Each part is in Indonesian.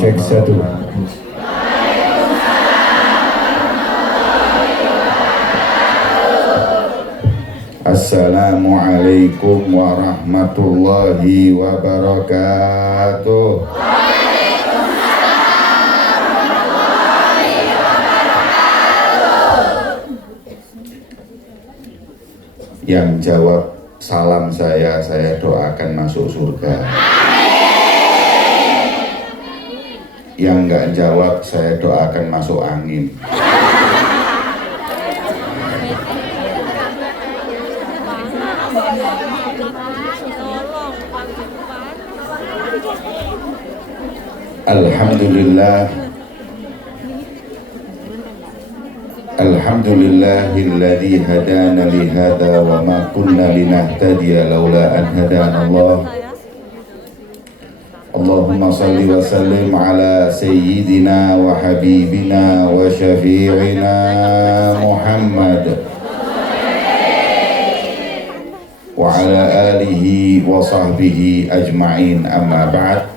cek satu. Assalamualaikum warahmatullahi wabarakatuh. Yang jawab salam saya doakan masuk surga. Yang nggak jawab, saya doakan masuk angin. Alhamdulillahilladzi hadana li hadza wa ma kunna linahtadiya laula an hadana Allah. Allahumma salli wa sallim ala sayyidina wa habibina wa syafi'ina Muhammad wa ala alihi wa sahbihi ajma'in, amma ba'd.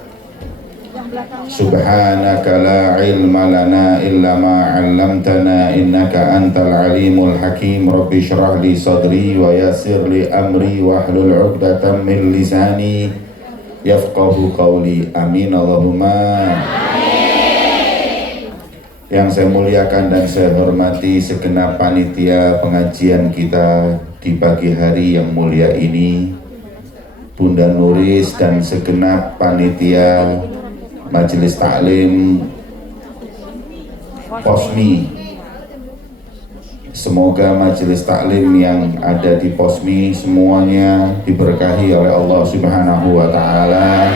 Subhanaka la ilma lana illa ma 'allamtana innaka antal alimul hakim. Rabbi shrah li sadri wa yassir li amri wahlul 'uqdatam min lisani yafqahu qawli. Amin Allahumma. Yang saya muliakan dan saya hormati segenap panitia pengajian kita di pagi hari yang mulia ini, Bunda Nuris dan segenap panitia Majelis Taklim Posmi. Semoga majelis taklim yang ada di Posmi semuanya diberkahi oleh Allah Subhanahu wa Ta'ala.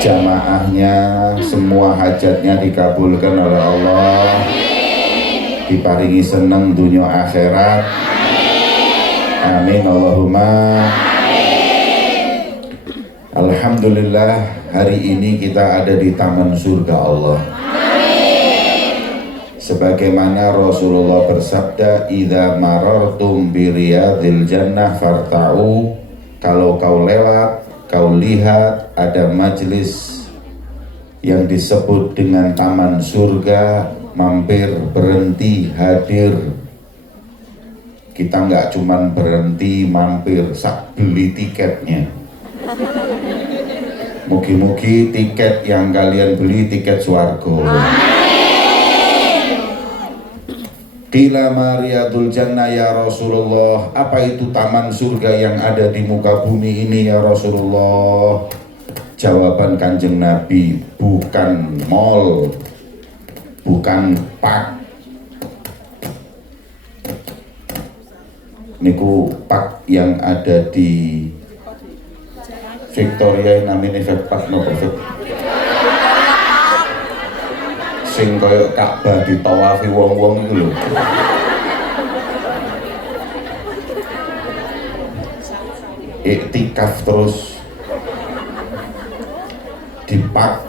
Jamaahnya semua hajatnya dikabulkan oleh Allah, diparingi senang dunia akhirat. Amin Allahumma. Alhamdulillah, hari ini kita ada di taman surga Allah. Sebagaimana Rasulullah bersabda, idza marartum bi riyadil jannah farta'u. Kalau kau lewat, kau lihat ada majelis yang disebut dengan taman surga, mampir, berhenti, hadir. Kita nggak cuman berhenti, mampir, sak beli tiketnya. Mugi-mugi tiket yang kalian beli tiket swarga. Qila mariyadul jannah ya Rasulullah. Apa itu taman surga yang ada di muka bumi ini ya Rasulullah? Jawaban Kanjeng Nabi, bukan mall, bukan park. Niku park yang ada di Victoria, namanya Park nopo sing kaya Ka'bah ditawafi wong-wong itu lho. Iktikaf terus di park.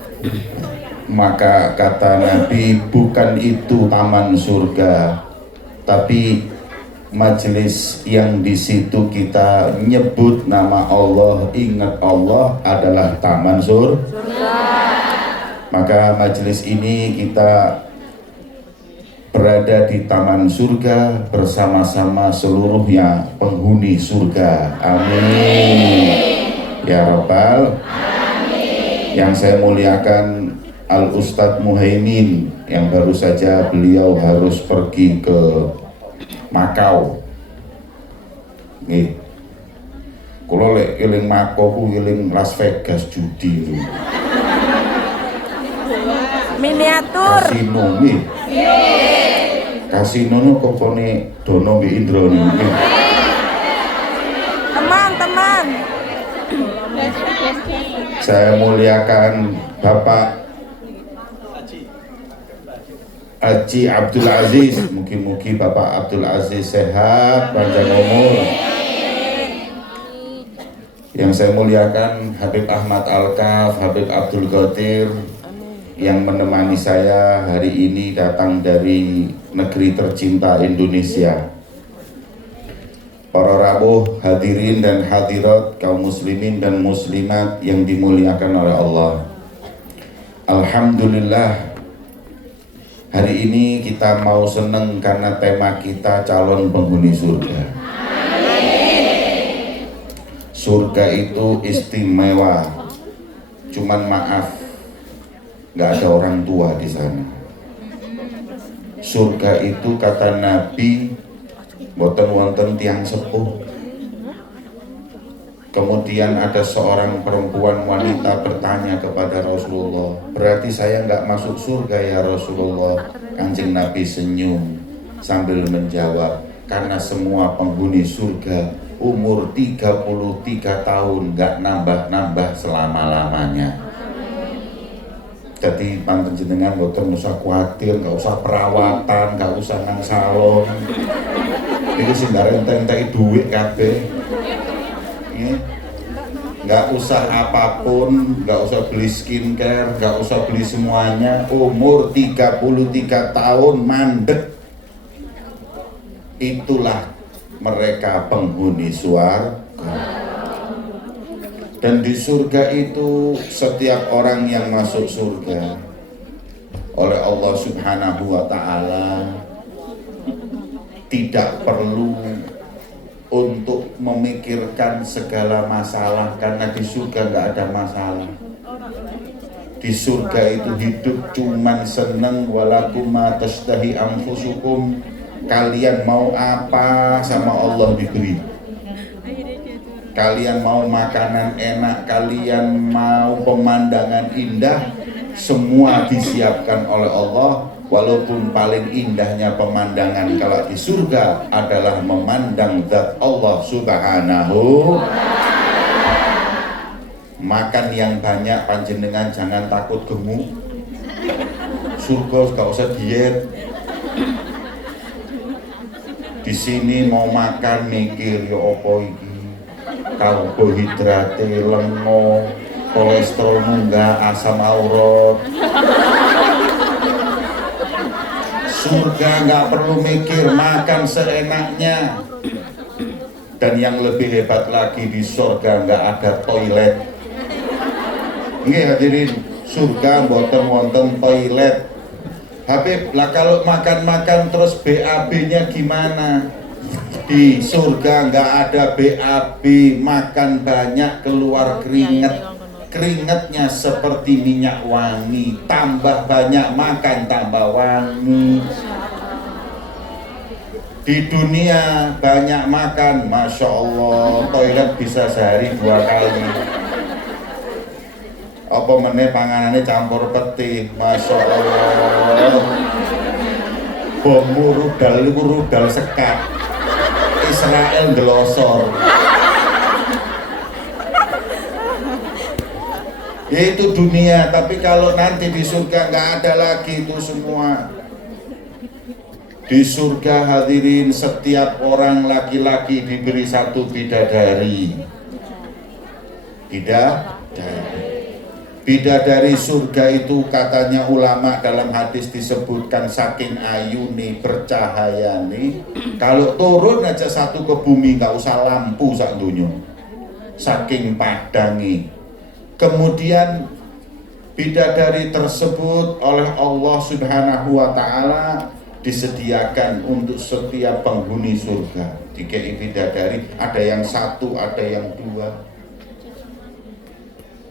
Maka kata Nabi, bukan itu taman surga, tapi majelis yang di situ kita nyebut nama Allah, ingat Allah, adalah taman surga. Maka majelis ini kita berada di taman surga bersama-sama seluruhnya penghuni surga. Amin ya Rabbal. Yang saya muliakan Al Ustadz Muhaimin, yang baru saja beliau harus pergi ke Makau. Nggih. Kula lek eling Makau ku eling Las Vegas judi lho. Miniatur. Kasino nggih. Kasino nu kokone Dono nggih Indra nggih. Teman-teman. Saya muliakan Bapak Haji Abdul Aziz, mungkin Bapak Abdul Aziz sehat, panjang umur. Yang saya muliakan Habib Ahmad Al-Kaf, Habib Abdul Qadir, yang menemani saya hari ini datang dari negeri tercinta Indonesia. Para rawuh, hadirin dan hadirat, kaum muslimin dan muslimat yang dimuliakan oleh Allah. Alhamdulillah, hari ini kita mau seneng karena tema kita calon penghuni surga. Surga itu istimewa, cuman maaf, nggak ada orang tua di sana. Surga itu kata Nabi, boten wonten tiang sepuh. Kemudian ada seorang perempuan wanita bertanya kepada Rasulullah, berarti saya nggak masuk surga ya Rasulullah? Kanjeng Nabi senyum sambil menjawab, karena semua penghuni surga umur 33 tahun, nggak nambah-nambah selama-lamanya. Jadi panjenengan boten usah khawatir, nggak usah perawatan, nggak usah nang salon. Itu sing entek-entek duit kabeh. Nggak usah apapun, nggak usah beli skincare, nggak usah beli semuanya. Umur 33 tahun mandek, itulah mereka penghuni surga. Dan di surga itu setiap orang yang masuk surga oleh Allah Subhanahu wa Ta'ala tidak perlu untuk memikirkan segala masalah, karena di surga nggak ada masalah. Di surga itu hidup cuman seneng, walakum ma tashtahi anfusukum, kalian mau apa sama Allah diberi. Kalian mau makanan enak, kalian mau pemandangan indah, semua disiapkan oleh Allah. Walaupun paling indahnya pemandangan kalau di surga adalah memandang zat Allah Subhanahu. Makan yang banyak, panjenengan jangan takut gemuk. Surga gak usah diet. Di sini mau makan mikir ya opo iki, karbohidrate lengo, kolesterol munggah, asam urat. Surga nggak perlu mikir, makan seenaknya. Dan yang lebih hebat lagi, di surga nggak ada toilet. Nggih hadirin, surga mboten wonten toilet. Habib, lah kalau makan-makan terus BAB-nya gimana? Di surga nggak ada BAB, makan banyak keluar keringet. Keringetnya seperti minyak wangi, tambah banyak makan tambah wangi. Di dunia banyak makan, Masya Allah, toilet bisa sehari 2 kali. Apa meneh panganannya campur peti, Masya Allah. Bom rudal sekat, Israel ngelosor. Itu dunia, tapi kalau nanti di surga nggak ada lagi itu semua. Di surga hadirin, setiap orang laki-laki diberi 1 bidadari. Bidadari surga itu katanya ulama dalam hadis disebutkan saking ayuni bercahayani, kalau turun aja satu ke bumi nggak usah lampu sak dunya, saking padangi. Kemudian bidadari tersebut oleh Allah Subhanahu wa Ta'ala disediakan untuk setiap penghuni surga. 3 bidadari, ada yang 1, ada yang 2.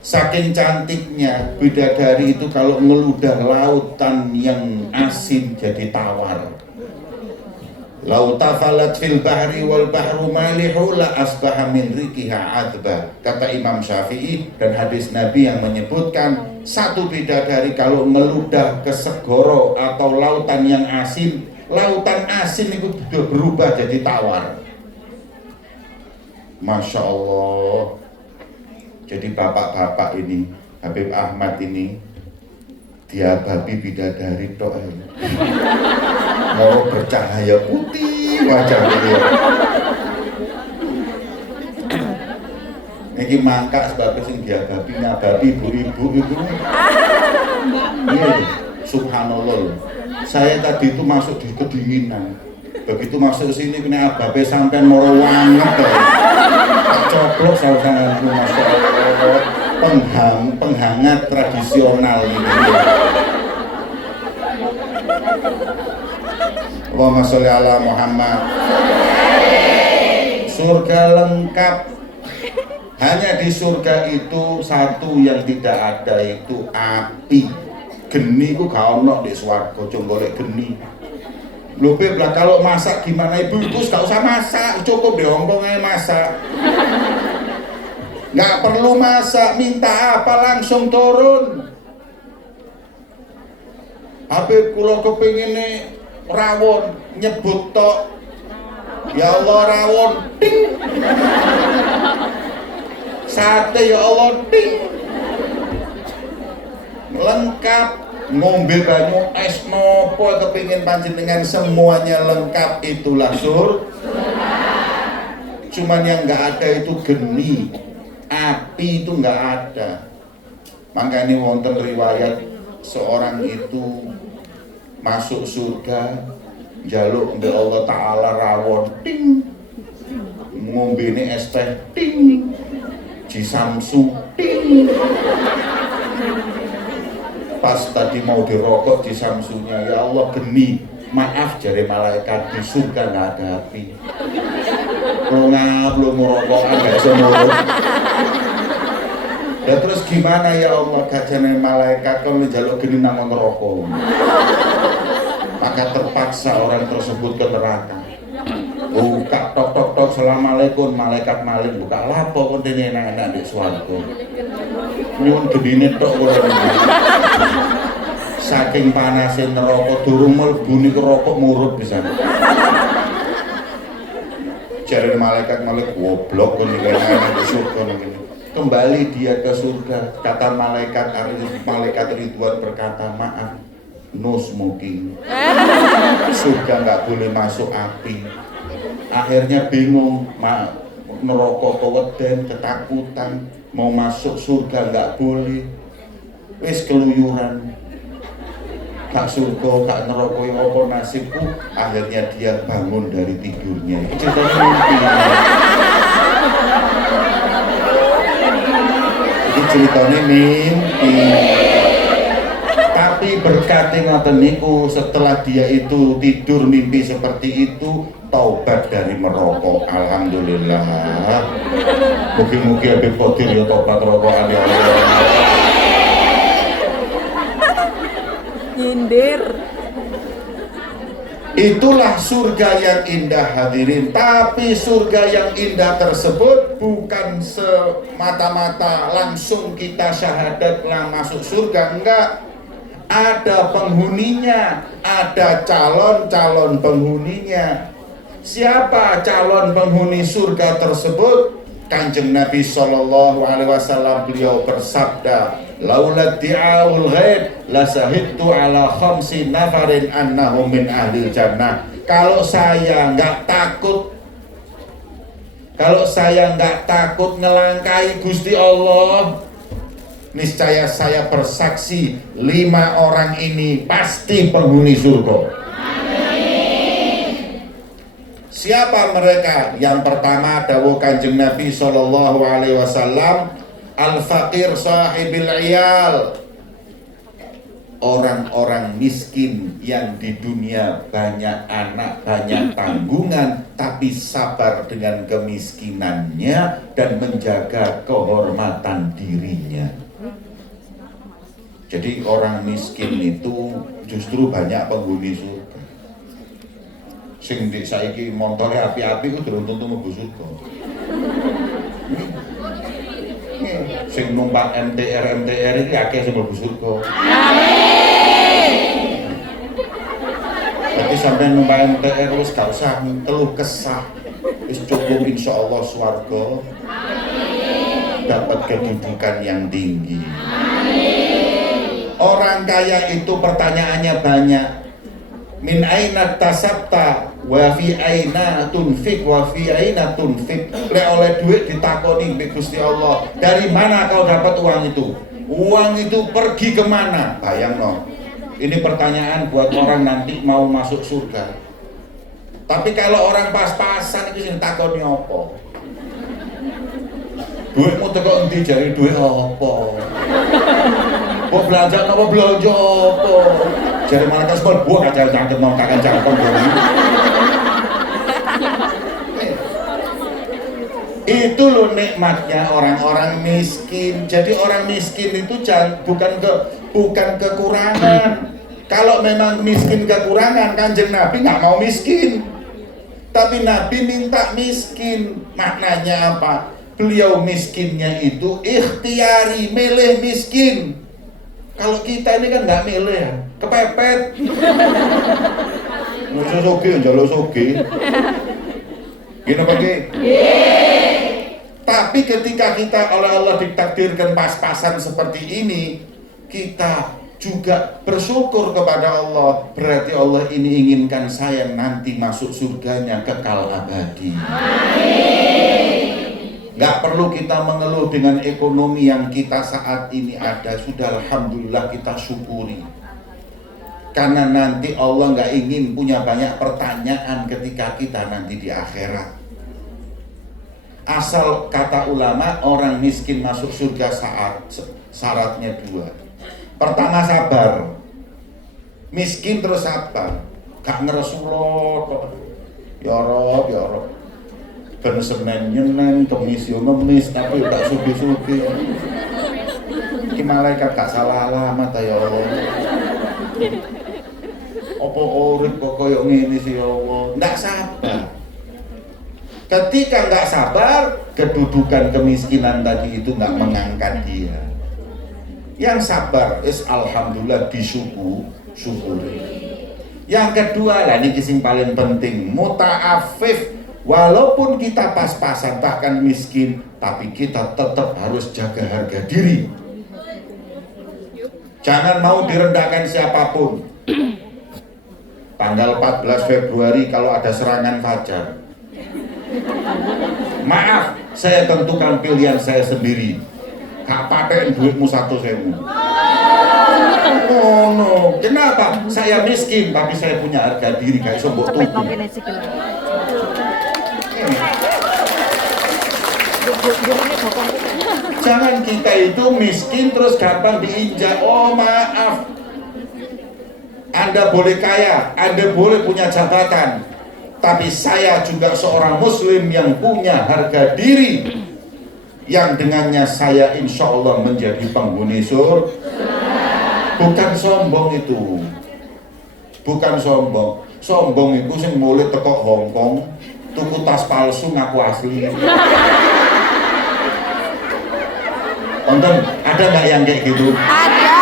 Saking cantiknya bidadari itu kalau ngeludah lautan yang asin jadi tawar. Lau tafalat fil bahri wal bahru malihu la asbaha min rikiha adba, kata Imam Syafi'i. Dan hadis Nabi yang menyebutkan 1 bidadari kalau ngeludah ke segoro atau lautan yang asin, lautan asin itu sudah berubah jadi tawar. Masya Allah. Jadi bapak-bapak ini, Habib Ahmad ini, dia babi bidadari tok. Mau bercahaya putih wajahnya. Ini mangkak sebab sing dia babinya babi ibu-ibu itu. Iya, subhanallah. Saya tadi itu masuk di kedinginan. Begitu masuk sini kena ababe sampai moro wanget. Coplok sausane, Masya Allah. penghangat tradisional ini. Allahumma sholli ala Muhammad. Surga lengkap. Hanya di surga itu satu yang tidak ada, itu api. Geni ku gak ono di swarga, coba golek geni. Lho Beb, lah kalau masak gimana ibu? Gak usah masak, cukup diongkong aja masak. Nggak perlu masak, minta apa langsung turun. Habib kula kepingin rawon, nyebut tok. Ya Allah rawon, ting. Sate ya Allah, ting. Lengkap, ngombe banyu es nopo kepingin panjenengan semuanya lengkap, itulah cuman yang nggak ada itu geni, api itu nggak ada. Makanya wonten riwayat seorang itu masuk surga jaluk mbek Allah Ta'ala rawon ting, ngombe ini es teh ting, jisamsu ting. Pas tadi mau dirokok jisamsunya, ya Allah geni, maaf jari malaikat di surga nggak ada api. Belum merokok agak semurut. Ya terus gimana ya Allah, gajane malaikat kalau jaluk geni nang neraka. Maka terpaksa orang tersebut ke neraka. Buka tok tok tok, assalamualaikum, malaikat maling buka lapo kon dene enak-enak di swarga. Nyuwun gedine tok kula. Saking panasin neraka durung mlebu niku rokok murut pisan. Jare malaikat goblok kon iki enak di surga ngene. Kembali dia ke surga, kata malaikat Ridwan berkata, maaf, no smoking. Surga nggak boleh masuk api. Akhirnya bingung, neraka keweden, ketakutan, mau masuk surga nggak boleh, wis keluyuran, gak surga, gak neraka, yang apa nasibku. Akhirnya dia bangun dari tidurnya. Itu ceritanya mimpi. Itu ceritanya mimpi. Tapi berkati ngoten niku, setelah dia itu tidur mimpi seperti itu, taubat dari merokok. Alhamdulillah. Mugi-mugi Habib Qadir ya taubat rokokan ya Allah. Nyindir. Itulah surga yang indah hadirin. Tapi surga yang indah tersebut bukan semata-mata langsung kita syahadat lang masuk surga, enggak. Ada penghuninya, ada calon-calon penghuninya. Siapa calon penghuni surga tersebut? Kanjeng Nabi SAW beliau bersabda, laula di'aul ghaib la sahidtu ala khamsi nafarin annahum min ahlil jannah. Kalau saya nggak takut ngelangkai Gusti Allah, niscaya saya bersaksi 5 orang ini pasti penghuni surga. Siapa mereka? Yang pertama dawuh Kanjeng Nabi SAW, al-faqir sahibil iyal. Orang-orang miskin yang di dunia banyak anak, banyak tanggungan, tapi sabar dengan kemiskinannya dan menjaga kehormatan dirinya. Jadi orang miskin itu justru banyak penghuni surga. Sing dik saiki montore api-api ku durung tentu mlebu surga. Sing numpak MTR iki akeh sing mlebu surga. Amin. Jadi sampai numpak MTR wis gak usah keluh kesah. Wis cukup insyaallah swarga. Amin. Dapat kedudukan yang tinggi. Amin. Orang kaya itu pertanyaannya banyak. Min aina tasabta wa fi aina tunfik wa fi aina tunfik. Lek oleh duit ditakoni mbek Gusti Allah, dari mana kau dapat uang itu? Uang itu pergi kemana? Bayangno. Ini pertanyaan buat orang nanti mau masuk surga. Tapi kalau orang pas-pasan itu sing takoni apa? Duitmu teko endi jare duit apa? Kok belanja apa belanja apa? Jare malaikat sekolah buah kaca cangkem mau kakek cangkem. Itu loh nikmatnya orang-orang miskin. Jadi orang miskin itu bukan kekurangan. Kalau memang miskin kekurangan, Kanjeng Nabi nggak mau miskin. Tapi Nabi minta miskin. Maknanya apa? Beliau miskinnya itu ikhtiari, milih miskin. Kalau kita ini kan nggak milih ya, kepepet. Nggak soge, jalur soge. Gini pakai. Tapi ketika kita oleh Allah ditakdirkan pas-pasan seperti ini, kita juga bersyukur kepada Allah. Berarti Allah ini inginkan saya nanti masuk surganya kekal abadi. Gak perlu kita mengeluh dengan ekonomi yang kita saat ini ada. Sudah alhamdulillah kita syukuri. Karena nanti Allah gak ingin punya banyak pertanyaan ketika kita nanti di akhirat. Asal kata ulama, orang miskin masuk surga syaratnya dua. Pertama sabar. Miskin terus sabar. Gak ngeresulot. Ya Rob, ya Rob. Ben Senin nyenen, Kemis yo ngemis, tapi gak sugi-sugi. Iki malaikat gak salah alamat ya Allah. Apa urip kok koyo ngene sih ya Allah. Ndak sabar. Ketika nggak sabar, kedudukan kemiskinan tadi itu nggak mengangkat dia. Yang sabar, alhamdulillah syukuri. Yang kedua, lah ini yang paling penting, muta'afif. Walaupun kita pas-pasan bahkan miskin, tapi kita tetap harus jaga harga diri. Jangan mau direndahkan siapapun. Tanggal 14 Februari kalau ada serangan fajar, maaf, saya tentukan pilihan saya sendiri. Gak paten duitmu 1.000. Oh no, kenapa? Saya miskin tapi saya punya harga diri, gak iso mbok tuku. Jangan kita itu miskin terus gampang diinjak. Oh maaf, Anda boleh kaya, Anda boleh punya jabatan, tapi saya juga seorang muslim yang punya harga diri, yang dengannya saya insya Allah menjadi penghuni surga. Bukan sombong itu, bukan sombong. Sombong itu sing mulai teko Hongkong tuku tas palsu ngaku asli. Tonton, ada nggak yang kayak gitu? Ada.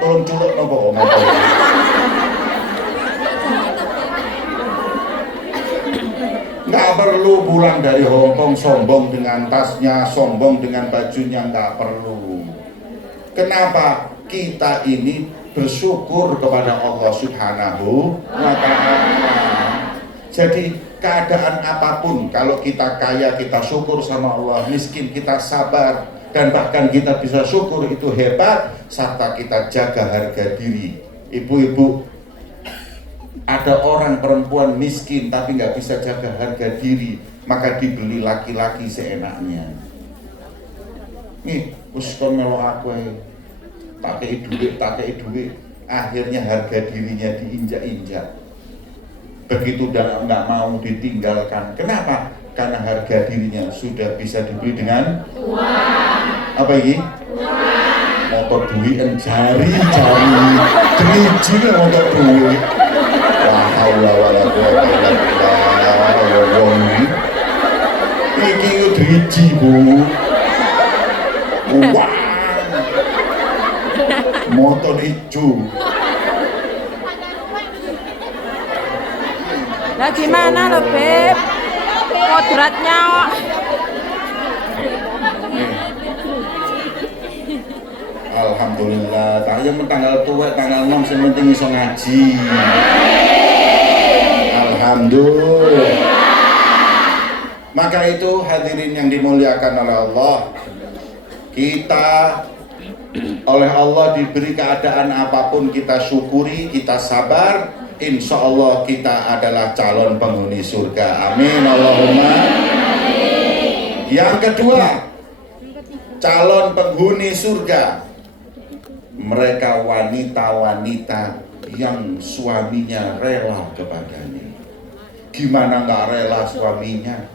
Tolong culuk nopo om. Nggak perlu pulang dari Hongkong sombong dengan tasnya, sombong dengan bajunya, nggak perlu. Kenapa? Kita ini bersyukur kepada Allah Subhanahu wa Ta'ala. Jadi keadaan apapun, kalau kita kaya kita syukur sama Allah, miskin kita sabar, dan bahkan kita bisa syukur itu hebat, serta kita jaga harga diri. Ibu-ibu, ada orang perempuan miskin tapi nggak bisa jaga harga diri, maka dibeli laki-laki seenaknya. Nih, wis kon melo aku tak kei duit, akhirnya harga dirinya diinjak-injak. Begitu udah nggak mau ditinggalkan. Kenapa? Karena harga dirinya sudah bisa dibeli dengan uang. Apa ini? Uang. Motor duit jari driji motor duit. La haula wala quwwata illa billah. Iki yo driji, Bu. Uang. Motor hijau. Lah gimana lo Beb? Kodratnya Alhamdulillah, tak yang tanggal tua, tanggal 6 yang penting bisa ngaji. Alhamdulillah. Maka itu hadirin yang dimuliakan oleh Allah, kita oleh Allah diberi keadaan apapun kita syukuri, kita sabar. Insya Allah kita adalah calon penghuni surga. Amin Allahumma. Yang kedua, calon penghuni surga, mereka wanita-wanita yang suaminya rela kepadanya. Gimana nggak rela suaminya?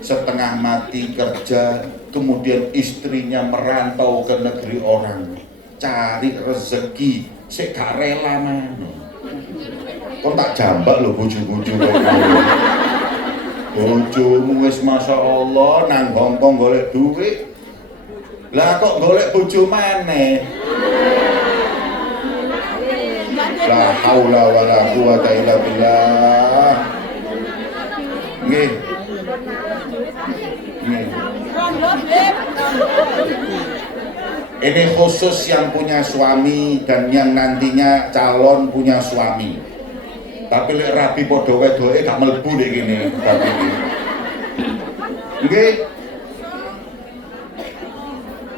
Setengah mati kerja, kemudian istrinya merantau ke negeri orang, cari rezeki, sik gak rela mana. Kok tak jambak lho bojo-bojo kok. Bojomu wis masya Allah nang Hongkong golek duit, lah kok golek bojo maneh? La haula wala quwata illa billah. Nggih. Ini khusus yang punya suami dan yang nantinya calon punya suami. Tapi lek rabi padha wedoke gak mlebu nek kene bab iki. Nggih.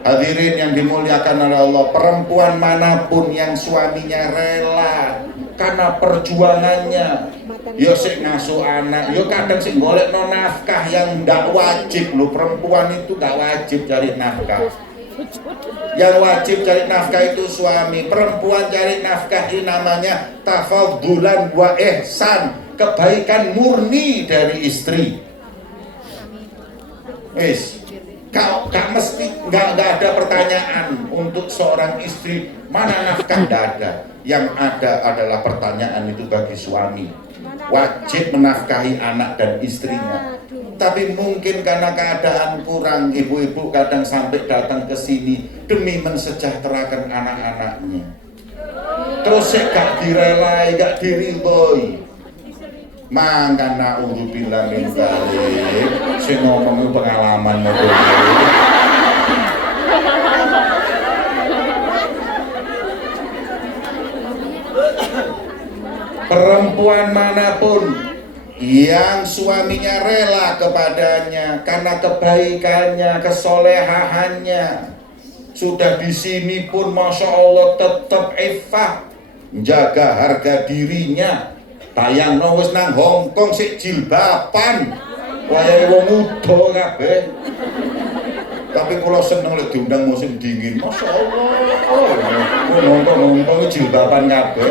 Hadirin yang dimuliakan oleh Allah, perempuan manapun yang suaminya rela karena perjuangannya, yo sik ngasuh anak, yo kadang sik golekno nafkah yang ndak wajib loh. Perempuan itu nggak wajib cari nafkah. Yang wajib cari nafkah itu suami. Perempuan cari nafkah ini namanya tafadzulan wa ihsan, kebaikan murni dari istri. Wis, kau gak mesti nggak ada pertanyaan untuk seorang istri mana nafkah, nggak ada. Yang ada adalah pertanyaan itu bagi suami, wajib menafkahi anak dan istrinya. Tapi mungkin karena keadaan kurang, ibu-ibu kadang sampai datang ke sini demi mensejahterakan anak-anaknya. Terus gak direlai, gak diridhoi. Mangka naudzubillah min dzalik. Sing ngomong pengalaman model. Perempuan manapun yang suaminya rela kepadanya karena kebaikannya, kesolehahannya, sudah di sini pun masya Allah tetap iffah, menjaga harga dirinya. Tayang wis nang Hongkong sik jilbaban, wayahe wong muda kabeh. Tapi kula seneng lek diundang musim dingin, masya Allah. Nonton jilbaban kabeh.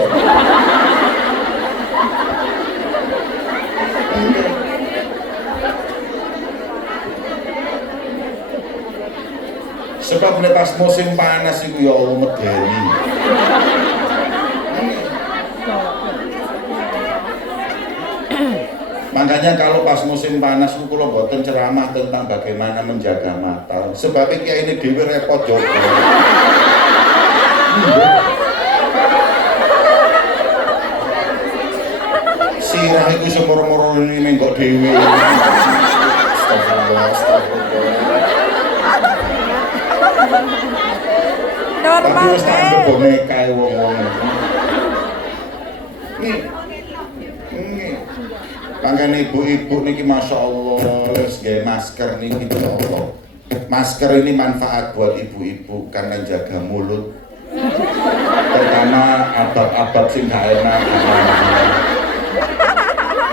Sebab pas musim panas itu ya Allah medeni. Makanya kalau pas musim panas itu kula mboten ceramah tentang bagaimana menjaga mata. Sebab kiai ini dhewe repot jogo. Sirah iku semoro-moro ini menggok dhewe. Astagfirullah, astagfirullah. Tapi wis tak anggap boneka wong-wong. Makanya ibu-ibu niki masya Allah wis gawe masker niki ya Allah. Masker ini manfaat buat ibu-ibu karena jaga mulut. Pertama abab-abab sing gak enak.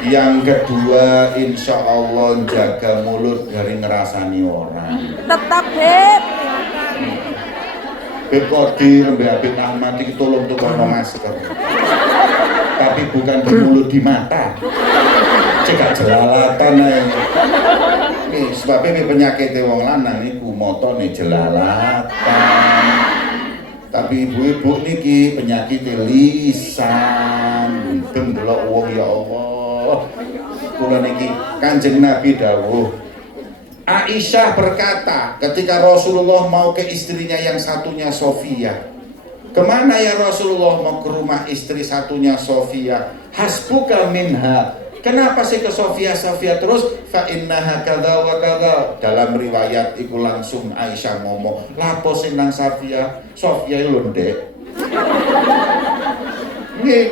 Yang kedua insya Allah jaga mulut dari ngerasani orang. Tetap Beb. Beb Kodir, Beb Ahmad iki tolong tukono masker. Tapi bukan di mulut, di mata. Cekak jelalatan ae. Nih, sebabnya penyakit wong lanang niku motone jelalatan. Tapi ibu-ibu niki penyakit lisan. Delok wong ya Allah. Kula niki Kanjeng Nabi dawuh. Aisyah berkata ketika Rasulullah mau ke istrinya yang satunya Sofia. Kemana ya Rasulullah? Mau ke rumah istri satunya Sofia. Hasbuka minha. Kenapa sih ke Sofia terus? Fa innaha kadza wa kadza. Dalam riwayat iku langsung Aisyah ngomong, lapo sing nang Sofia lho Ndek. Nggih.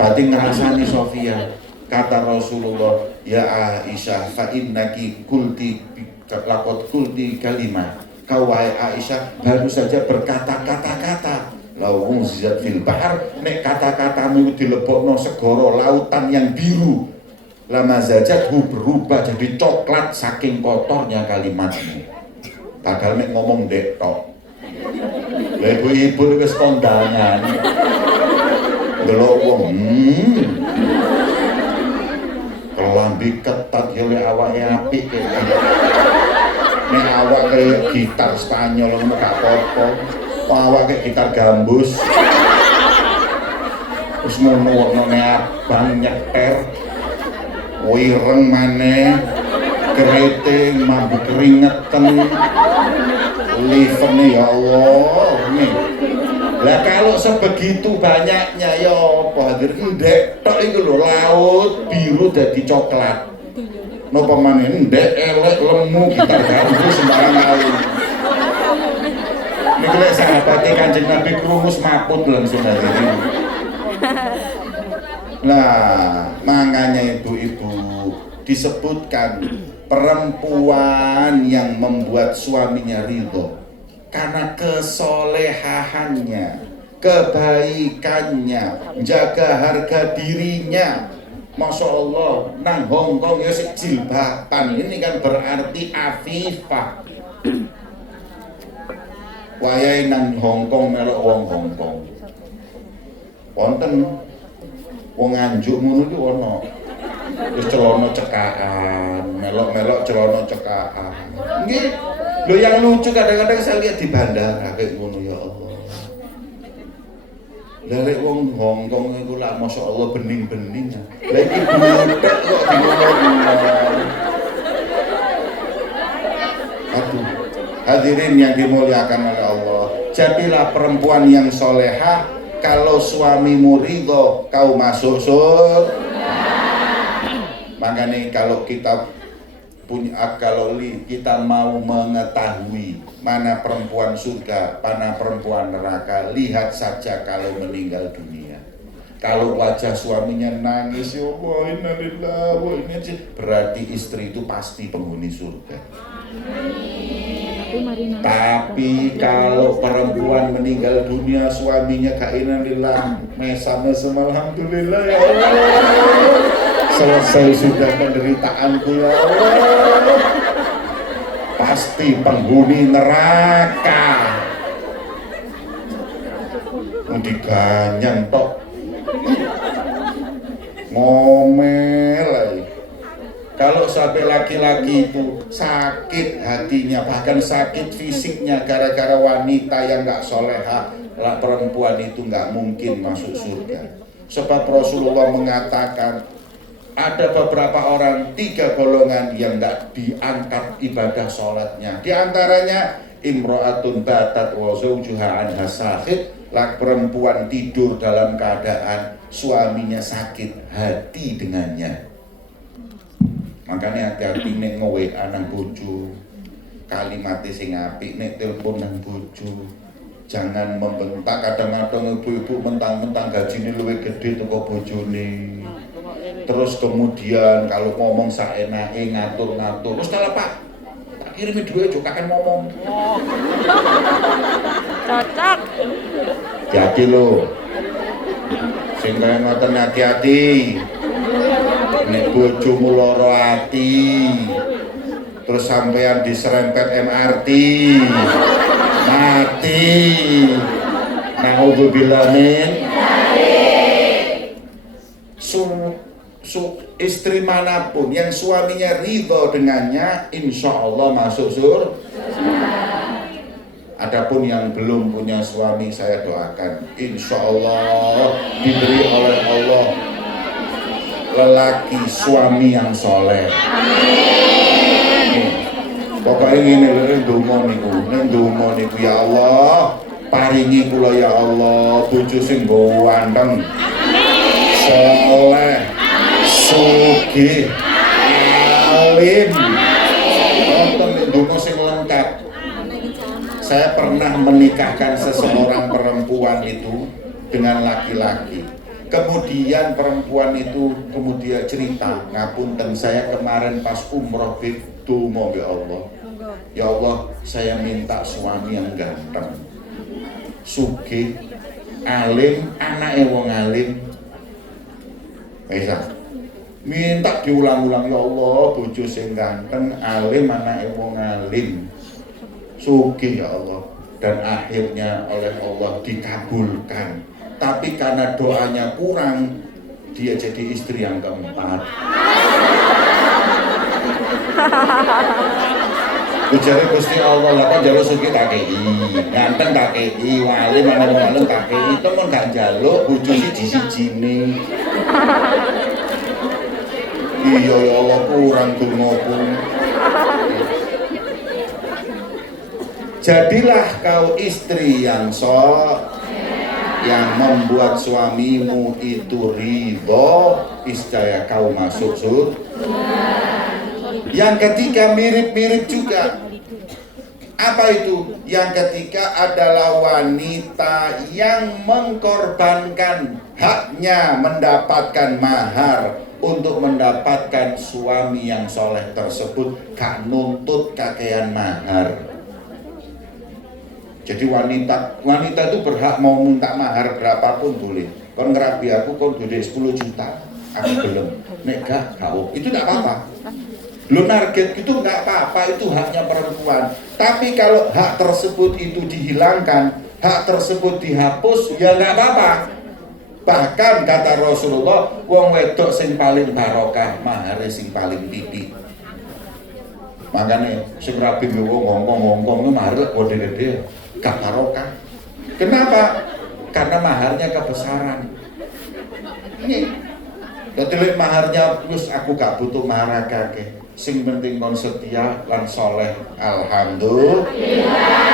Berarti ngrasani Sofia. Kata Rasulullah, ya Aisyah fa innaki qulti laqad qulti kalimah. Kau wahai Aisyah baru saja berkata kata-kata. Lau zat fil bahar, nek kata-katamu dilebokno segara lautan yang biru. lama zajathu berubah jadi coklat saking kotornya kalimatmu. Padahal nek ngomong dek tok. Lah ibu-ibu wis kondangan. Delok wong. Kelambi ketat ya lek awake apik kaya. Nek awak kaya gitar Spanyol ngono gak apa-apa. Awak kaya gitar gambus. Terus ngono-ngono abang nyeter. Wireng maneh, keriting, mambu keringetan, livernya ya Allah nih. Lah kalau sebegitu banyaknya ya apa hadir ndek tok iku lho laut biru dadi coklat. Napa maneh ndek elek lemu gitar gambus sembarang kali. Niku lek sahabate Kanjeng Nabi krumus maput langsung hadir. Nah, makanya ibu-ibu disebutkan perempuan yang membuat suaminya ridho karena kesolehahannya, kebaikannya, menjaga harga dirinya. Masya Allah, nang Hongkong ya jilbaban ini kan berarti afifah. Wayai nang Hongkong melok wong Hongkong. Wonten wong Nganjuk ngono iki ana. Wis celana cekaan, melok-melok celana cekaan. Nggih. Lho yang lucu kadang-kadang saya lihat di bandara kayak ngono ya Allah. Lah lek wong Hongkong iku lak masyaallah bening-bening. Lah iki butek kok di ngono. Aduh. Hadirin yang dimuliakan oleh Allah. Jadilah perempuan yang solehah. Kalau suamimu ridho, kau masuk surga. Makanya kalau kita kita mau mengetahui mana perempuan surga, mana perempuan neraka, lihat saja kalau meninggal dunia. Kalau wajah suaminya nangis, ya Allah, innalillahi wa inna ilaihi raji'un, berarti istri itu pasti penghuni surga. Tapi kalau perempuan meninggal dunia suaminya innalillahi mesam-mesam alhamdulillah ya Allah, selesai sudah penderitaanku ya Allah, pasti penghuni neraka. Diganyang tok ngomel lagi. Kalau sampai laki-laki itu sakit hatinya, bahkan sakit fisiknya gara-gara wanita yang gak soleha, lah perempuan itu gak mungkin masuk surga. Sebab Rasulullah mengatakan ada beberapa orang 3 golongan yang gak diangkat ibadah sholatnya. Di antaranya imro'atun batat wa zawjuha anha sahid, lah perempuan tidur dalam keadaan suaminya sakit hati dengannya. Makanya hati-hati nek nge-WA nang bojo, kalimatnya sing apik, nek telepon nang bojo jangan membentak. Kadang-kadang ibu-ibu mentang-mentang gajine luwih gede teko bojone, terus kemudian kalau ngomong saenake ngatur-ngatur, terus kalau Pak tak kirimi duit juga kan ngomong. Cocok. Jadi lo sing kaya ngoten hati-hati. Nek bojomu loro ati terus sampean diserempet MRT mati, naudzubillah min. Istri manapun yang suaminya ridho dengannya, insya Allah masuk surga. Adapun yang belum punya suami, saya doakan insya Allah diberi oleh Allah lelaki suami yang soleh. Pokoknya ini ndonga niku ya Allah, paringi kula ya Allah bojo sing ganteng, soleh, sugih, alim. Wonten ndonga sing lengkap. Saya pernah menikahkan seseorang perempuan itu dengan laki-laki. Kemudian perempuan itu kemudian cerita, ngapunten saya kemarin pas umroh donga ya Allah. Ya Allah, saya minta suami yang ganteng, sugih, alim, anake wong alim. Bisa. minta diulang-ulang, ya Allah bojo sing ganteng, alim, anake wong alim, sugih ya Allah. Dan akhirnya oleh Allah dikabulkan. Tapi karena doanya kurang, dia jadi istri yang keempat. Ujare Gusti Allah, lah kok njaluk sugih tak kei, ganteng tak kei, wali mana wong tak kei, itu mun gak njaluk bojo siji-sijine. Iya ya Allah, kurang dongaku. Jadilah kau istri yang yang membuat suamimu itu ridho, iscaya kau masuk surga. Yang ketiga mirip-mirip juga. Apa itu? Yang ketiga adalah wanita yang mengkorbankan haknya mendapatkan mahar untuk mendapatkan suami yang soleh tersebut, gak nuntut kakean mahar. Jadi wanita itu berhak mau minta mahar berapapun boleh. Kon ngerabi aku kon duit 10 juta, aku belum. Nek gak kau, itu tidak apa-apa. Lo target itu nggak apa-apa, itu haknya perempuan. Tapi kalau hak tersebut itu dihilangkan, hak tersebut dihapus, ya nggak apa-apa. Bahkan kata Rasulullah, wong wedok sing paling barokah mahare sing paling titik. Makanya sing rabi wong ngomong itu mahar gede-gede, gak barokah. Kenapa? Karena maharnya kebesaran. Ini ketika maharnya plus aku gak butuh mahar akeh. Sing penting kon setia lan soleh, alhamdulillah,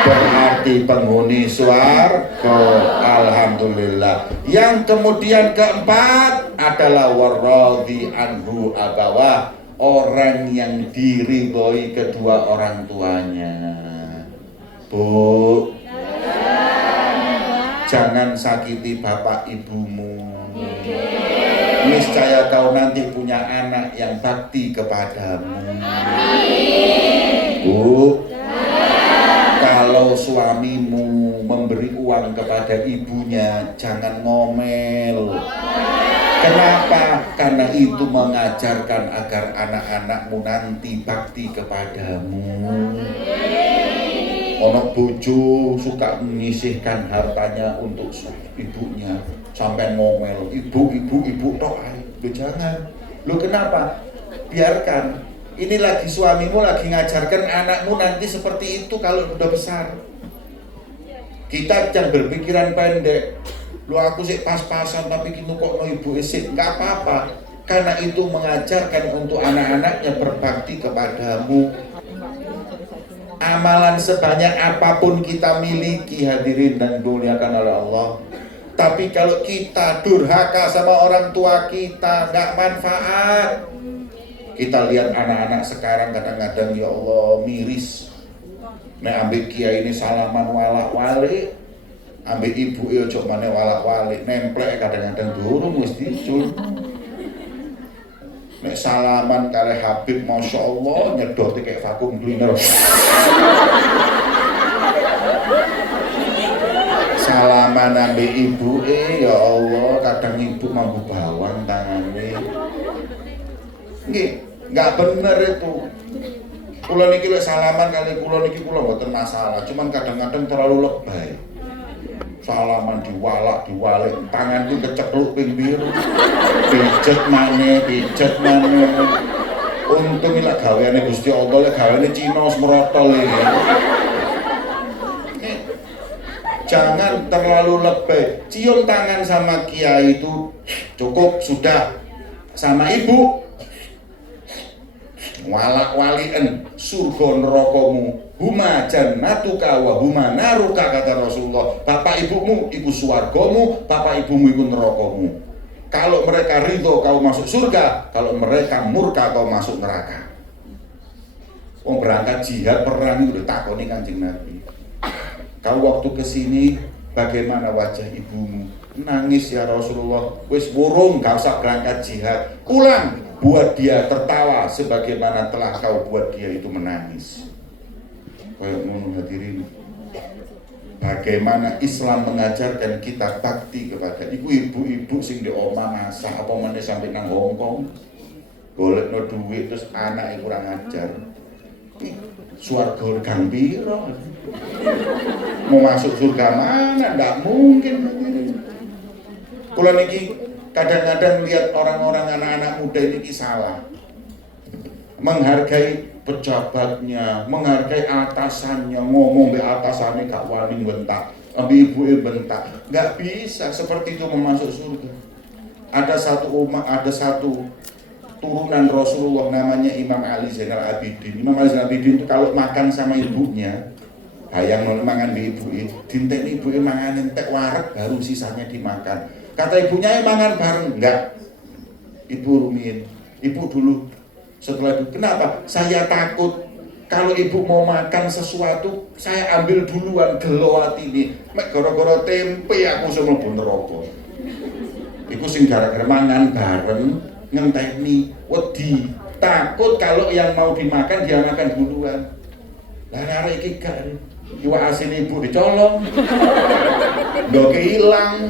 berarti penghuni swarga, alhamdulillah. Yang kemudian keempat adalah waradhi anhu abawah, orang yang diridhoi kedua orang tuanya. Bu, jangan sakiti bapak ibumu. Niscaya kau nanti punya anak yang bakti kepadamu. Bu, kalau suamimu memberi uang kepada ibunya, jangan ngomel. Kenapa? Karena itu mengajarkan agar anak-anakmu nanti bakti kepadamu. Ono bojo suka menyisihkan hartanya untuk ibunya, sampai ngomel, ibu tok ae. Lu jangan. Lu kenapa? Biarkan. Ini lagi suamimu lagi ngajarkan anakmu nanti seperti itu kalau udah besar. Kita jangan berpikiran pendek. Lu aku sih pas-pasan tapi kini kok mau ibu isik, nggak apa-apa. Karena itu mengajarkan untuk anak-anaknya berbakti kepadamu. Amalan sebanyak apapun kita miliki, hadirin dan dimuliakan oleh Allah, tapi kalau kita durhaka sama orang tua kita, nggak manfaat. Kita lihat anak-anak sekarang kadang-kadang, ya Allah, miris. Nek ambil kiai ini salaman walak-walik, ambil ibu ya cuma walak-walik, nemplek kadang-kadang durung wis dicul. Nek salaman kali Habib, masya Allah, nyedot kayak vakum cleaner. Salaman ambil ibu, ya Allah, kadang ibu mampu bawang tangannya. Nggak bener itu. Kula niki lek salaman kali kula niki kula mboten masalah, cuman kadang-kadang terlalu lebay. Salaman diwalik, tanganku kecekluk ping biru. Pijet maneh. Untung iki lek gaweane Gusti Allah, lek gaweane Cina semrotol iki. Jangan terlalu lebay. Cium tangan sama kiai itu cukup sudah. Sama ibu walak-walien surga nerakamu, huma jannatuka wa huma naruka, kata Rasulullah. Bapak ibumu iku swargamu, bapak ibumu iku nerakamu. Kalau mereka ridho kau masuk surga, kalau mereka murka kau masuk neraka. Wong berangkat jihad perang itu ditakoni Kanjeng Nabi, kau waktu kesini bagaimana wajah ibumu? Nangis ya Rasulullah. Wis burung, gak usah berangkat jihad, pulang, buat dia tertawa sebagaimana telah kau buat dia itu menangis. Kayak ngono hadirin. Bagaimana Islam mengajarkan kita bakti kepada ibu-ibu sing di omah masak apa meneh sampai nang Hongkong. golekno duit terus anake kurang ajar. Swarga gang piro? Mau masuk surga mana? Nggak mungkin. Kula niki kadang-kadang lihat orang-orang anak-anak muda ini salah. Menghargai pejabatnya, menghargai atasannya, ngomong be atasannya gak wani bentak, ambil ibu bentak. Nggak bisa seperti itu memasuk surga. Ada satu turunan Rasulullah namanya Imam Ali Zainal Abidin. Imam Ali Zainal Abidin itu kalau makan sama ibunya, hayang mangan di ibu dinteni ibu mangan entek wareg baru sisanya dimakan. Kata ibunya mangan bareng, enggak. Ibu rumiin. Ibu dulu setelah itu, kenapa? Saya takut kalau ibu mau makan sesuatu, saya ambil duluan gelo atine. Mek gara-gara tempe aku semua mlebu neraka. Iku sing gara-gara mangan bareng ngenteni wedi, takut kalau yang mau dimakan dia makan duluan. Lah arek iki gak iwak asin ibu dicolong. Ndoke ilang.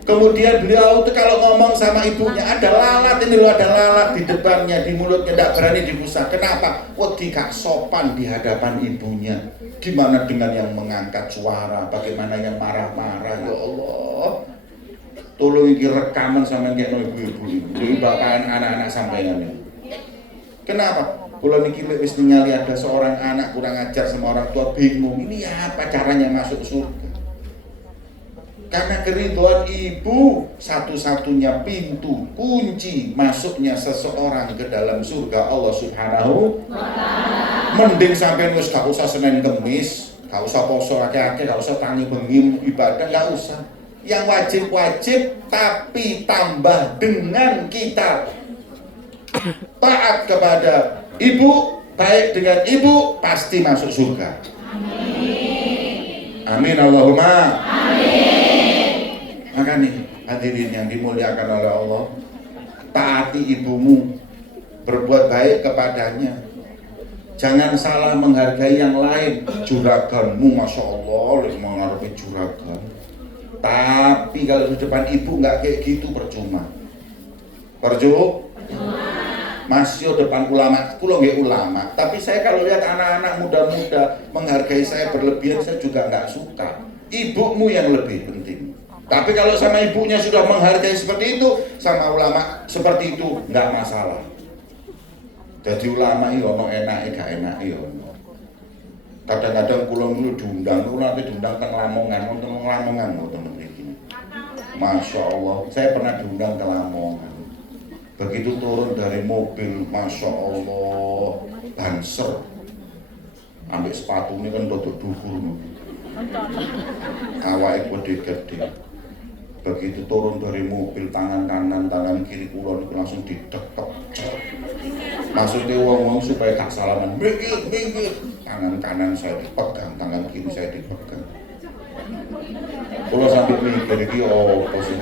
Kemudian beliau itu kalau ngomong sama ibunya ada lalat, ini loh ada lalat di depannya, di mulutnya, tidak berani dibusa. Kenapa? Wedi gak sopan di hadapan ibunya. Gimana dengan yang mengangkat suara, bagaimana yang marah-marah, ya Allah. Tolong iki rekaman sama ngene ibu-ibu iki bakalan anak-anak sampeyan. Kenapa? Kula niki wis ningali ada seorang anak kurang ajar sama orang tua bingung. Ini apa caranya masuk surga? Karena keridhaan ibu satu-satunya pintu kunci masuknya seseorang ke dalam surga Allah Subhanahu wa taala. Mending sampeyan wis gak usah Senin Kemis, gak usah poso akeh-akeh, gak usah tangi bengi ibadah, gak usah. Yang wajib-wajib tapi tambah dengan kita taat kepada ibu, baik dengan ibu pasti masuk surga. Amin. Amin Allahumma. Amin. Maka nih hadirin yang dimuliakan oleh Allah, taati ibumu, berbuat baik kepadanya. Jangan salah menghargai yang lain. Juraganmu Masya Allah menghargai juragan. Tapi kalau di depan ibu nggak kayak gitu percuma. Masih depan ulama, kulo nggak ulama. Tapi saya kalau lihat anak-anak muda-muda menghargai saya berlebihan, saya juga nggak suka. Ibumu yang lebih penting. Tapi kalau sama ibunya sudah menghargai seperti itu, sama ulama seperti itu nggak masalah. Jadi ulama itu ono enak, gak enak itu. Kadang-kadang kulo dulu diundang, kulo nanti diundang teng Lamongan, teman-teman begini. Masya Allah, saya pernah diundang ke Lamongan. Begitu turun dari mobil, Masya Allah, banser, ambil sepatu ini kan dodok dukur, awake gede-gede. Begitu turun dari mobil, tangan kanan, tangan kiri kulon itu langsung didekep. Maksudnya wong-wong supaya tak salaman, minggir. Tangan kanan saya dipegang, tangan kiri saya dipegang. Kalau sampai mikir iki apa sih?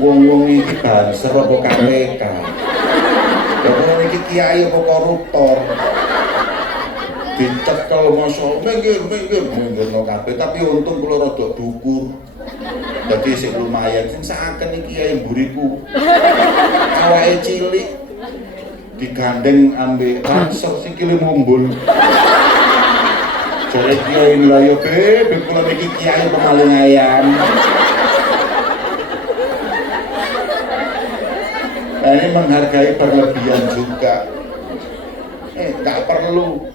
Wong-wong iki banser apa KPK? Ya wong iki kiai apa koruptor? Dicekel Masya Allah, minggir no kabeh. Tapi untung kula rada dukur. Dadi sik lumayan sing saken iki kiai mburiku. Awake cilik digandeng ambek banser sikile mumbul. Jare kiai lha yo beb kula niki kiai pemaling ayam. Ini menghargai berlebihan juga. Tak perlu.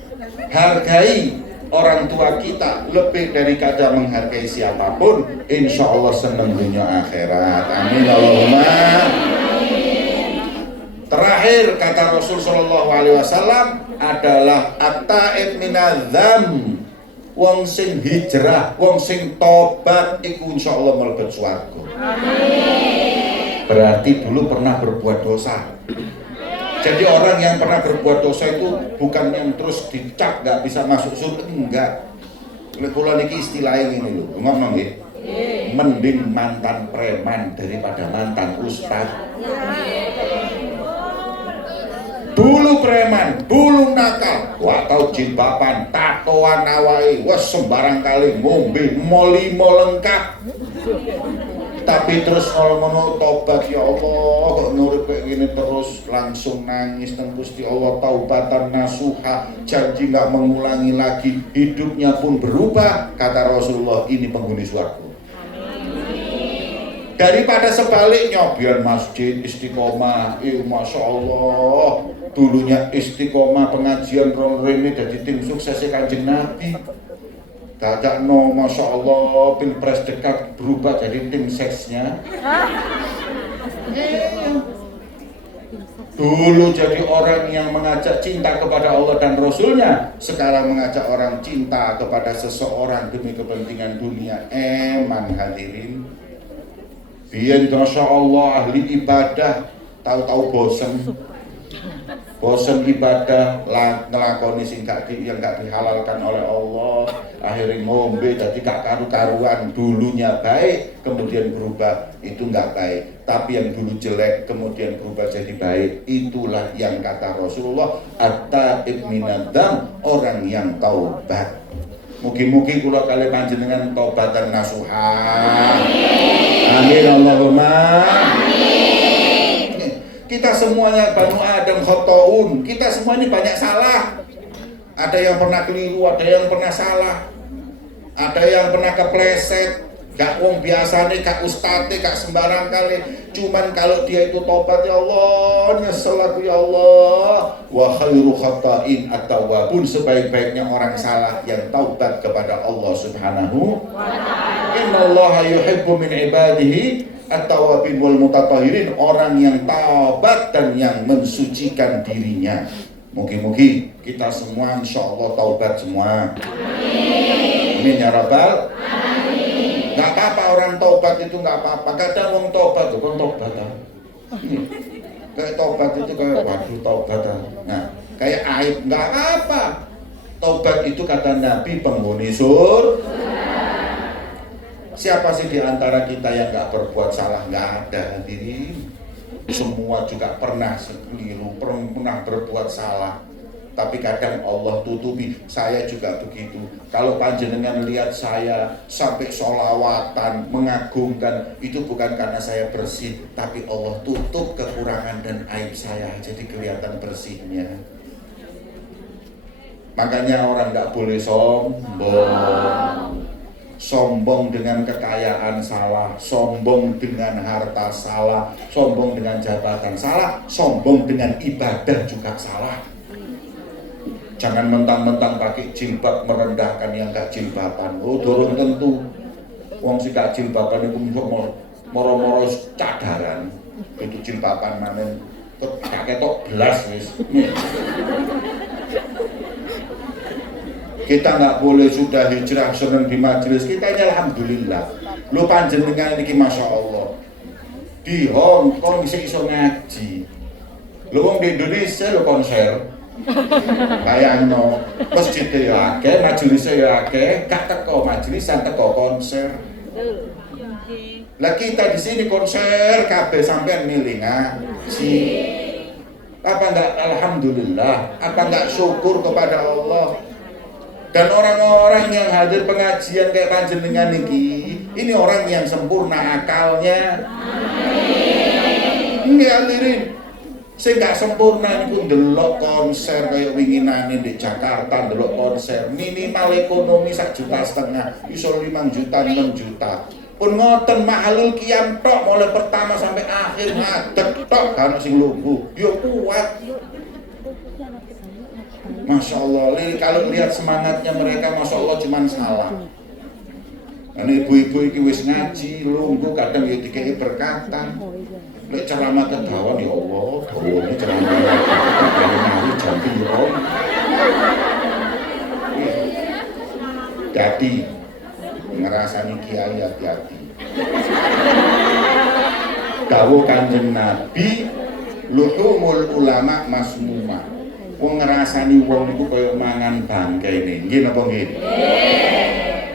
Hargai orang tua kita lebih daripada menghargai siapapun. Insya Allah senang dunia akhirat. Amin Allahumma. Terakhir kata Rasul Shallallahu Alaihi Wasallam adalah at-ta'ib minadz-dzam. Wong sing hijrah, wong sing tobat, iku insya Allah mlebet swarga. Berarti dulu pernah berbuat dosa. Jadi orang yang pernah berbuat dosa itu bukan yang terus dicap nggak bisa masuk surga, enggak. Kula niki istilahnya ini lho, ngomong nggih. Mending mantan preman daripada mantan ustaz. Dulu preman, dulu nakal, wah tau jilbaban, tatoan awake, wes sembarang kali ngombe, molimo lengkap. Tapi terus ngono tobat, ya Allah kok nurut kayak gini terus, langsung nangis teng Gusti Allah, taubatan nasuha, janji nggak mengulangi lagi, hidupnya pun berubah. Kata Rasulullah, ini penghuni surga. Daripada sebaliknya, biar masjid istiqomah, masya Allah, dulunya istiqomah pengajian rong-rene jadi tim suksesnya Kanjeng Nabi. Dadak no, masya Allah, pilpres dekat berubah jadi tim seksnya. Dulu jadi orang yang mengajak cinta kepada Allah dan Rasulnya, sekarang mengajak orang cinta kepada seseorang demi kepentingan dunia. Eman hadirin. Biyen masya Allah ahli ibadah, tahu-tahu bosen ibadah, ngelakoni yang gak dihalalkan oleh Allah, akhirnya ngombe jadi gak karu-karuan. Dulunya baik kemudian berubah, itu gak baik. Tapi yang dulu jelek kemudian berubah jadi baik, itulah yang kata Rasulullah, at-taib minadam, orang yang taubat. Mugi-mugi kula kali panjenengan taubatan nasuha. Amin Allahumma. Kita semuanya Banu Adam khotoun, kita semua ini banyak salah. Ada yang pernah keliru, ada yang pernah salah, ada yang pernah kepleset. Gak wong biasa nih, gak ustadz, gak sembarang kali. Cuman kalau dia itu tobat, ya Allah, nyesel aku ya Allah. Wa khairu khata'in at-tawwabun, sebaik-baiknya orang salah yang taubat kepada Allah Subhanahu wa ta'ala. Innallaha yuhibbu min ibadihi at-tawwabin wal mutatahhirin, orang yang taubat dan yang mensucikan dirinya. Mugi-mugi kita semua insyaallah taubat semua. Amin ya rabbal. Gak apa-apa orang taubat itu, gak apa-apa. Kadang orang taubat itu kan taubat. Kayak taubat itu kayak waduh taubat. Nah, kayak aib, gak apa-apa. Taubat itu kata Nabi penghuni surga. Siapa sih di antara kita yang gak berbuat salah? Gak ada hadirin. Semua juga pernah keliru, pernah berbuat salah. Tapi kadang Allah tutupi. Saya juga begitu. Kalau panjenengan lihat saya sampai sholawatan, mengagungkan, itu bukan karena saya bersih, tapi Allah tutup kekurangan dan aib saya, jadi kelihatan bersihnya. Makanya orang nggak boleh sombong. Sombong dengan kekayaan salah, sombong dengan harta salah, sombong dengan jabatan salah, sombong dengan ibadah juga salah. Jangan mentang-mentang pakai jilbab merendahkan yang gak jilbaban. Oh, durung tentu. Wong sing gak jilbaban iku moro-moro cadaran. Itu jilbaban maneh gak ketok belas wis. Kita nggak boleh sudah hijrah seneng di majelis kita ini alhamdulillah. Lu panjenengan iki masya Allah. Di Hong Kong iso ngaji. Lu wong di Indonesia lu konser. Bayangno, masjid ya akeh, majelis ya akeh, gak teko majelisan teko konser. Lah kita di sini konser kabeh sampean milih ngaji. Apa enggak alhamdulillah? Apa enggak syukur kepada Allah? Dan orang-orang yang hadir pengajian kayak panjenengan ini orang yang sempurna akalnya. Ini hadirin. Saya nggak sempurna ini pun delok konser kayak winginane di Jakarta, delok konser minimal ekonomi 1,5 juta, iso 5 juta, 6 juta. Pun ngoten mahalul kiam tok mulai pertama sampai akhir ngadeg tok kan sing lungguh. Yo kuat. Masya Allah, kalau lihat semangatnya mereka, Masya Allah cuman salah. Ini ibu-ibu ini wis ngaji, lungguh kadang ya dikei berkatan. Lek ceramah kedawan ya Allah, dawane ceramah dari nawi jam piro. Jadi ngerasani kiai hati-hati. Dawuh Kanjeng Nabi, luhumul ulama masmumah. Wong ngerasani wong iku kaya mangan bangkai ini. Nggih napa nggih?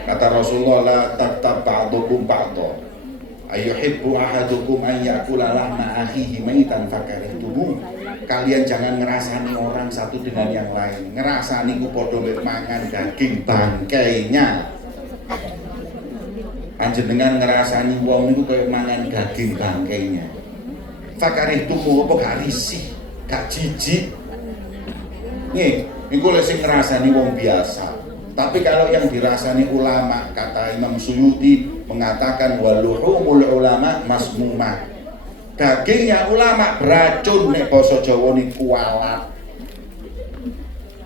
Kata Rasulullah, la taktab ba'dukum ba'dha. Ayuhibbu ahadukum an yakula lahma akhihi maitan fakarihtumu. Kalian jangan ngerasani orang satu dengan yang lain. Ngerasani ku padha mangan daging bangkainya. Anjenengan ngerasani wong niku kaya mangan daging bangkainya. Fakarih tumu apa gak risih, gak jijik. Nih, niku lek sing ngrasani wong biasa. Tapi kalau yang dirasani ulama, kata Imam Suyuti mengatakan waluhumul ulama masmumah. Dagingnya ulama beracun nek basa Jawa niku kualat.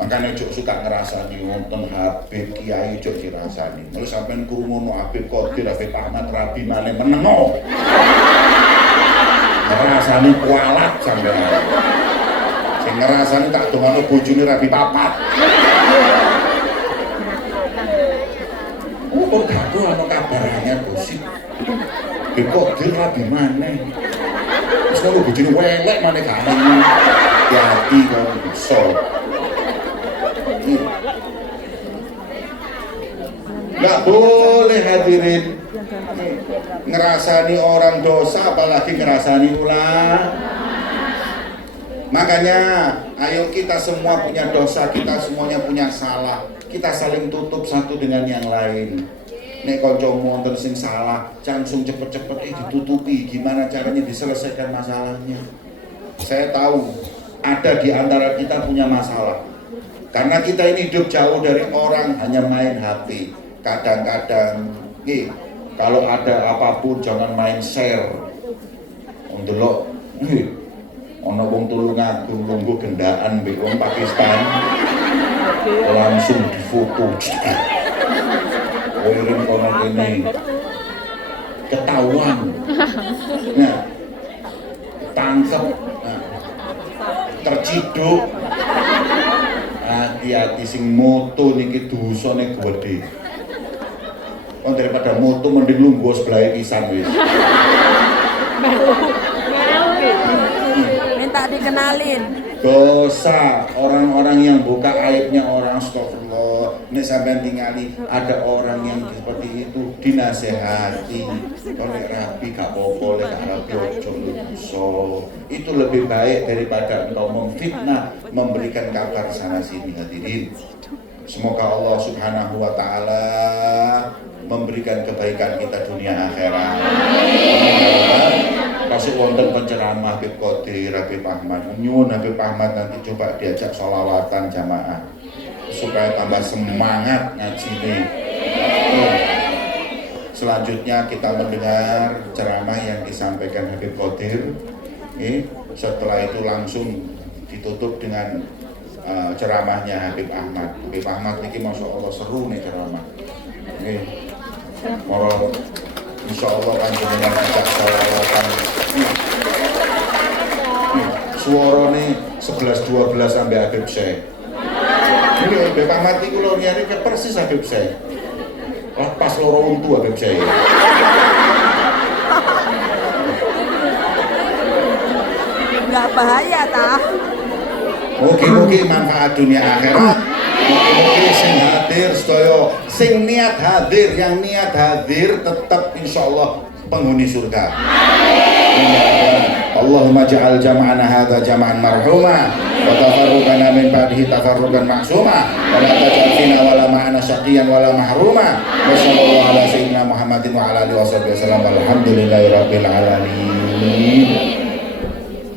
Makanya ojo suka ngerasani wonten Habib Kiai ojo dirasani. Lalu sampean krungu Habib Qadir, Habib Ahmad Rabi maneh menengo. Ngerasani kualat sampean. Sing ngerasani tak dongano bojone Rabi papat. Oh gak ana kabarane gosip. Habib Qadir Rabi maneh. Wis ngono bojone welek maneh gak ana. Hati kok iso. Nggak boleh hadirin ngerasani orang dosa, apalagi ngerasani ulama. Makanya ayo kita semua punya dosa, kita semuanya punya salah, kita saling tutup satu dengan yang lain. Nek kancamu wonten sing salah, langsung cepet-cepet ditutupi. Gimana caranya diselesaikan masalahnya? Saya tahu ada di antara kita punya masalah. Karena kita ini hidup jauh dari orang, hanya main HP. Kadang-kadang, kalau ada apapun jangan main share. Untuk ono wong Tulungagung lungguh gendaan mbek wong Pakistan. Langsung difoto. Kirim kono kene. Ketahuan. Nah, tangkep. Nah, terciduk. Hati-hati sing moto niki dosane gedhe. Wong daripada moto mending lungguh sebelah pisan wis. Minta dikenalin. Dosa orang-orang yang buka aibnya orang, astagfirullah. Nek sampean tingali ada orang yang seperti itu dinasehati. Kalau nek rapi gak apa-apa, lek gak rapi ojo dosa. Itu lebih baik daripada engkau memfitnah, memberikan kabar sana sini hadirin. Semoga Allah Subhanahu wa taala memberikan kebaikan kita dunia akhirat. Kasih wonten penceramah Habib Qadir, Habib Ahmad. Nyuwun Habib Ahmad nanti coba diajak sholawatan jamaah supaya tambah semangat ngajine. Selanjutnya kita mendengar ceramah yang disampaikan Habib Qadir. Setelah itu langsung ditutup dengan ceramahnya Habib Ahmad. Habib Ahmad ini masya Allah seru nih ceramah. Moro insya Allah kan dengan ajak sholawatan. Suara nih 11-12 sampai Habib Syekh. Ini Habib Ahmad ini kalau nyari persis Habib Syekh. Pas loro untu Habib Syekh. Nggak bahaya tah. Mugi-mugi manfaat dunia akhirat. Mugi-mugi sing hadir sedaya, sing niat hadir, yang niat hadir tetap insyaallah penghuni surga. Allahumma ja'al jam'ana hadza jam'an marhuma wa tafarruqana min ba'dihi tafarruqan ma'suma wa la taj'al fina wala ma'ana syaqiyan wala mahruma wa sallallahu ala sayyidina Muhammadin wa ala alihi wasallam walhamdulillahirabbil alamin.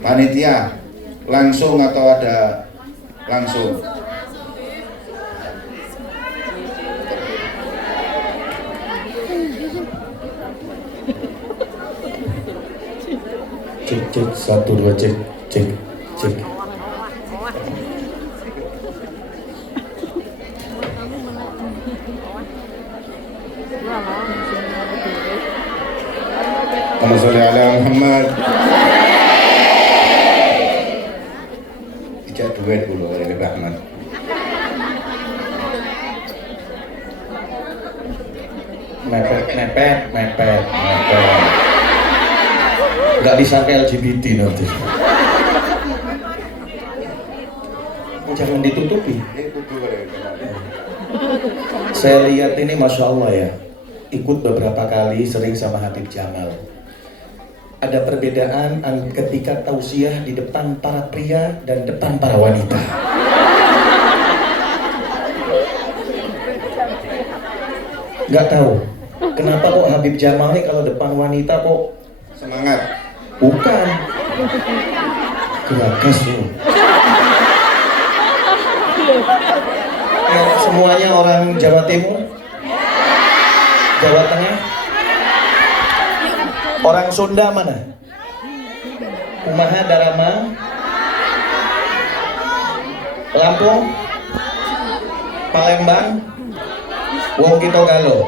Panitia langsung atau ada langsung? Cek 1 2 cek. Allahumma sholli ala Muhammad. Ijak duet dulu oleh Habib Ahmad. Mepet. Nggak disangka LGBT nanti. Jangan ditutupi. Saya lihat ini masya Allah ya, ikut beberapa kali sering sama Habib Jamal. Ada perbedaan ketika tausiah di depan para pria dan depan para wanita. Nggak tahu. Kenapa kok Habib Jamal nih kalau depan wanita kok Semangat. bukan? Geragas loh. Ya, semuanya orang Jawa Timur, Jawa Tengah, orang Sunda mana? Kumaha Darama, Lampung, Palembang, Wong Kito Galo,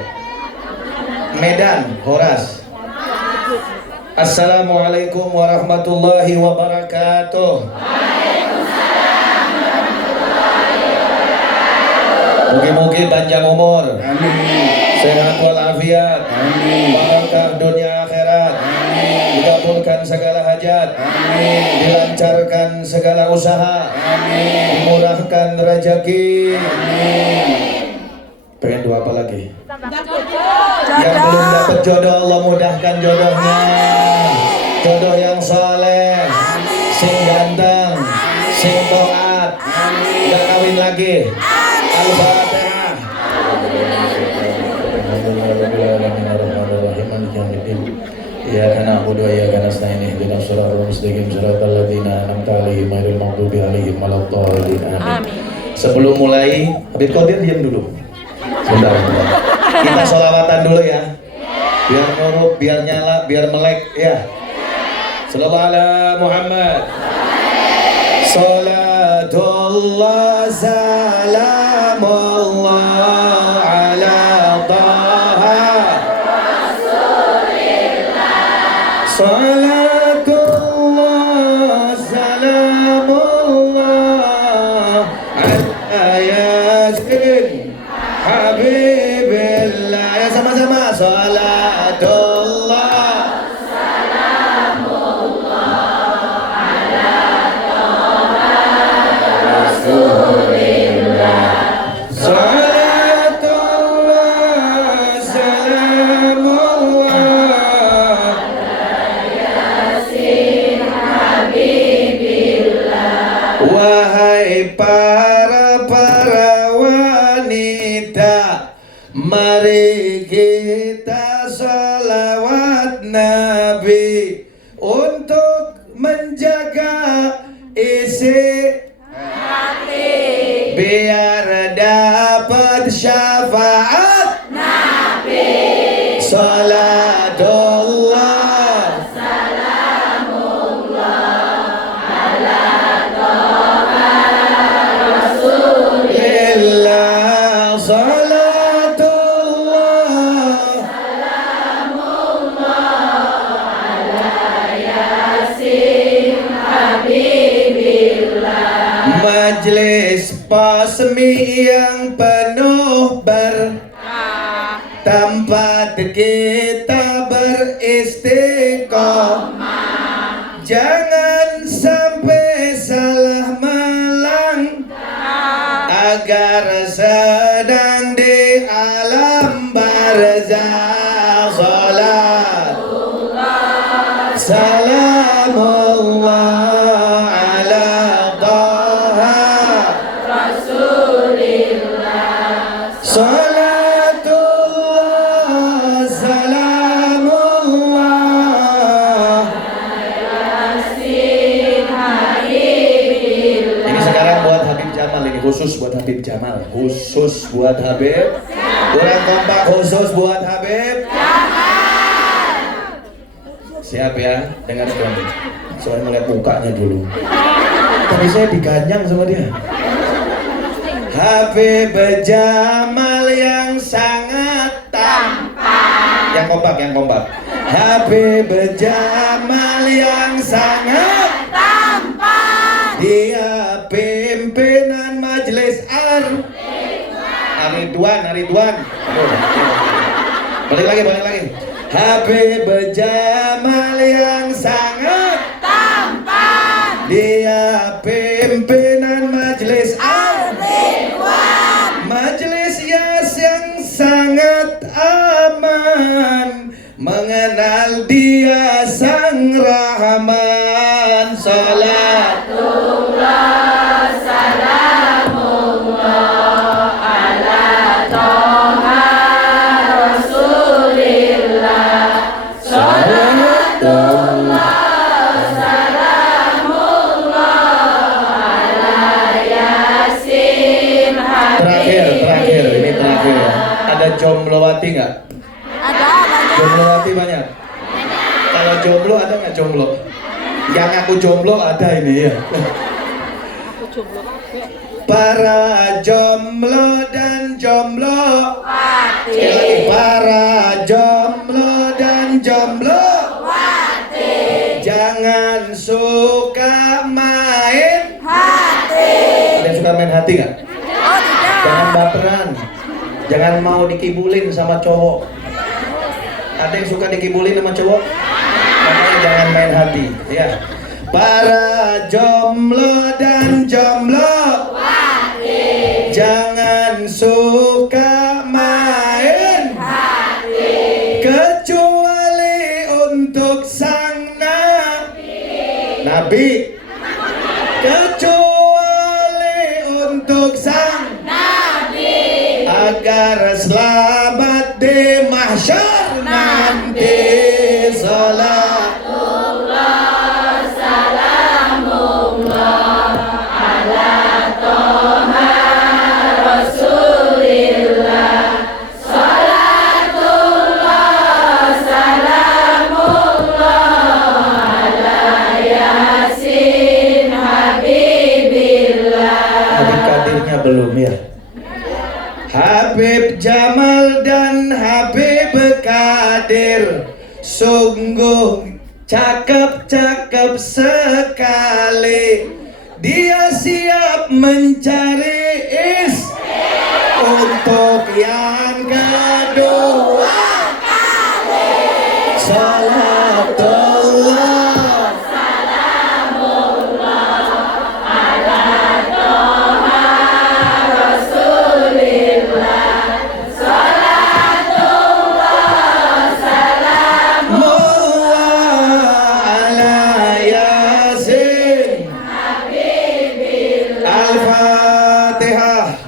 Medan, Horas. Assalamualaikum warahmatullahi wabarakatuh. Mugi-mugi panjang umur, Amin. sehat walafiat, Amin. barokah dunia akhirat, dikabulkan segala hajat, Amin. dilancarkan segala usaha, Amin. dimurahkan rezeki. Amin. Pengen doa apa lagi? Jodoh. Yang belum dapat jodoh, Allah mudahkan jodohnya. Jodoh yang soleh, sing ganteng, sing taat, gak kawin lagi. Al-Fatihah. Iyyaka na'budu wa iyyaka nasta'in ihdinas siratal mustaqim siratal ladzina an'amta 'alaihim ghairil maghdubi 'alaihim waladdallin. Amin. Sebelum mulai, Habib Qadir diam dulu. Sebentar. Kita sholawatan dulu ya. Biar ngurup, biar nyala, biar melek ya. Sallallahu ala Muhammad. Salatullah salamullah ala Taha Salatullah salamullah ala Yasin Habibillah. Ya sama-sama. Salatullah Salatullah salamullah wahai para wanita, mari kita salawat Nabi untuk menjaga isi biar dapat syafaat Nabi. Salatullah Rasulillah. Salatullah Majlis pasmi yang penuh berkah, tempat kita beristiqomah. Jangan sampai salah melangkah, agar sedang di alam barzakh. Salat salamullah ala Taha Salatullah salamullah. Ini sekarang buat Habib Jamal, ini khusus buat Habib Jamal, khusus buat Habib. Kurang kompak, khusus buat Habib Siap ya, dengarkan. Soalnya melihat mukanya dulu. Tapi saya diganyang sama dia. Habib Jamal yang sangat tampan. Yang kompak. Habib Jamal yang sangat tampan. Dia pimpinan majelis Ridwan. Balik lagi. Habib Jamal yang sangat tampan. Dia pimpinan majelis Ridwan. Majelis yang sangat aman, mengenal dia sang Rahman. Salatullah salamullah ala Taha Rasulillah. jomblowati nggak? Ada banyak. Jomblowati banyak. Kalau jomblo ada nggak jomblo? Yang aku jomblo ada ini ya. Aku jomblo. Para jomblo dan jomblo. Wati. Sekali lagi, para jomblo dan jomblo. Wati. Jangan suka main. Hati. Ada yang suka main hati nggak? Oh tidak. Jangan baperan. Jangan mau dikibulin sama cowok. Ada yang suka dikibulin sama cowok? Makanya jangan main hati. Ya. Para jomblo dan jomblo. Jangan suka main Hati. kecuali untuk sang Nabi. Kecuali untuk sang Nabi. agar selamat di mahsyar nanti. Salat Habib Kadirnya belum ya. Habib Jamal dan Habib Kadir sungguh cakep-cakep sekali. Dia siap mencari untuk yang kedua kali. Salatullah ala Yasin Al-Fatihah.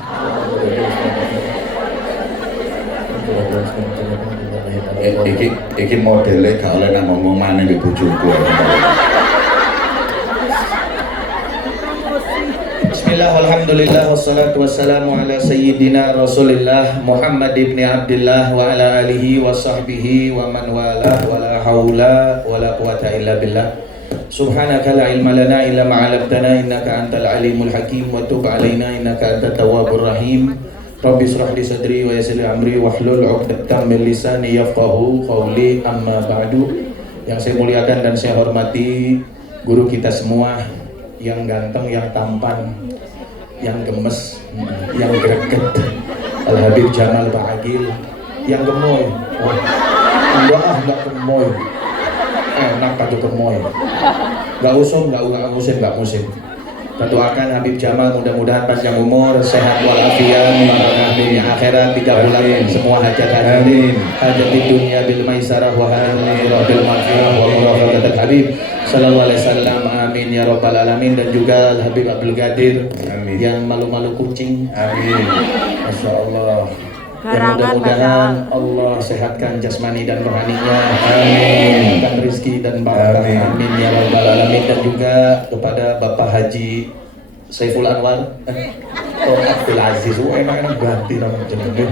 Iki modele gak oleh nang ngomong maneh mbek bojoku. Bismillah, alhamdulillah, wassalatu wassalamu ala sayyidina Rasulillah Muhammad ibn Abdillah wa ala alihi wa sahbihi wa man wala wa la hawla wa la quwata illa billah. Subhanaka la ilma lana illa ma 'allamtana innaka antal alimul hakim wa tub alaina innaka antat tawwabur rahim. Rabbi israh li sadri wa yassir li amri wahlul 'uqdatam min lisani yafqahu qawli, amma ba'du. Yang saya muliakan dan saya hormati guru kita semua, yang ganteng, yang tampan, yang gemes, yang greget, Al-Habib Jamal Ba'agil, yang gemoy. Enggak gemoy. Enak aja gemoy. Enggak usum, enggak musim. Kita doakan Habib Jamal mudah-mudahan panjang umur, sehat walafiat, di akhirat 3 bulan semua hajat hajat di dunia bil maisarah wa bil maghfirah wa murafaqatul Habib sallallahu alaihi wasallam, amin ya rabbal alamin. Dan juga Habib Abdul Qadir yang malu-malu kucing, amin. Masya Allah. Yang mudah-mudahan Allah sehatkan jasmani dan rohaninya, amin. Dan rezeki dan barakah, amin ya rabbal alamin. Dan juga kepada Bapak Haji Saiful Anwar, Abdul Aziz, enak-enak ganti nama jenengnya.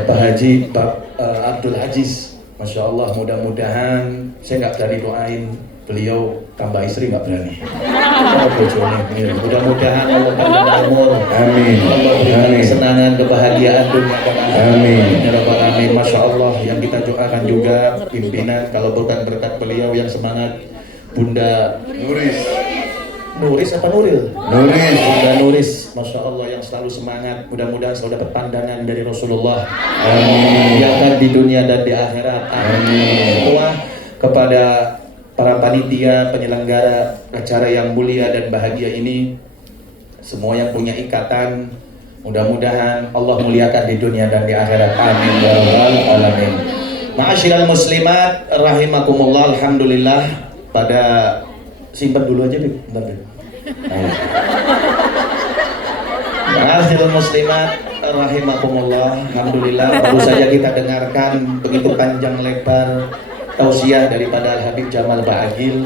Bapak Haji Abdul Aziz, Masya Allah, mudah-mudahan saya nggak berani doain beliau tambah istri, nggak berani. Mudah-mudahan Allah panjang umur, amin. Allah berikan kesenangan, kebahagiaan dunia dan akhirat, amin. Ya Rabbal alamin. Masya Allah, yang kita doakan juga pimpinan, kalau bukan berkat beliau yang semangat, Bunda Nuris apa Nuril? Bunda Nuris, Masya Allah, yang selalu semangat. Mudah-mudahan selalu dapat pandangan dari Rasulullah, amin. Yang di dunia dan di akhirat, amin. Semua kepada para panitia penyelenggara acara yang mulia dan bahagia ini, semua yang punya ikatan, mudah-mudahan Allah muliakan di dunia dan di akhirat, amin ya rabbal alamin. Ma'asyiral muslimat rahimakumullah, alhamdulillah. Pada simpan dulu aja nih, bentar deh. Ma'asyiral muslimat rahimakumullah, alhamdulillah. Baru saja kita dengarkan begitu panjang lebar tausiah daripada Al-Habib Jamal Ba'agil.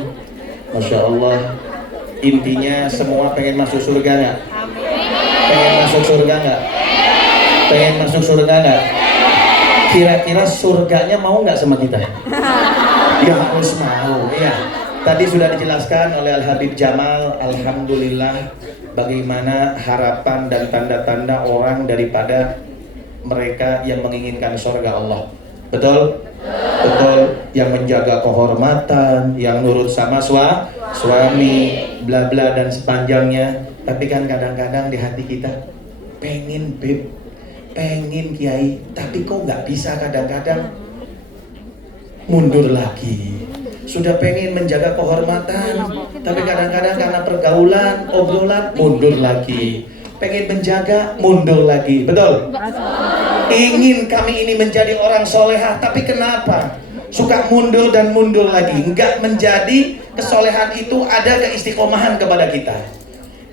Masya Allah, intinya semua pengen masuk surga nggak? Pengen masuk surga nggak? Pengen masuk surga nggak? Kira-kira surganya mau nggak sama kita? Ya harus mau ya. Tadi sudah dijelaskan oleh Al Habib Jamal, alhamdulillah bagaimana harapan dan tanda-tanda orang daripada mereka yang menginginkan surga Allah. Betul? Betul, yang menjaga kehormatan, yang nurut sama suami, bla bla dan sepanjangnya. Tapi kan kadang-kadang di hati kita pengen beb, pengen kiai, tapi kok nggak bisa kadang-kadang mundur lagi. Sudah pengen menjaga kehormatan, tapi kadang-kadang karena pergaulan, obrolan, mundur lagi. Pengen menjaga, mundur lagi. Betul? Ingin kami ini menjadi orang solehah, tapi kenapa? Suka mundur dan mundur lagi. Enggak menjadi kesolehan itu ada keistiqomahan kepada kita.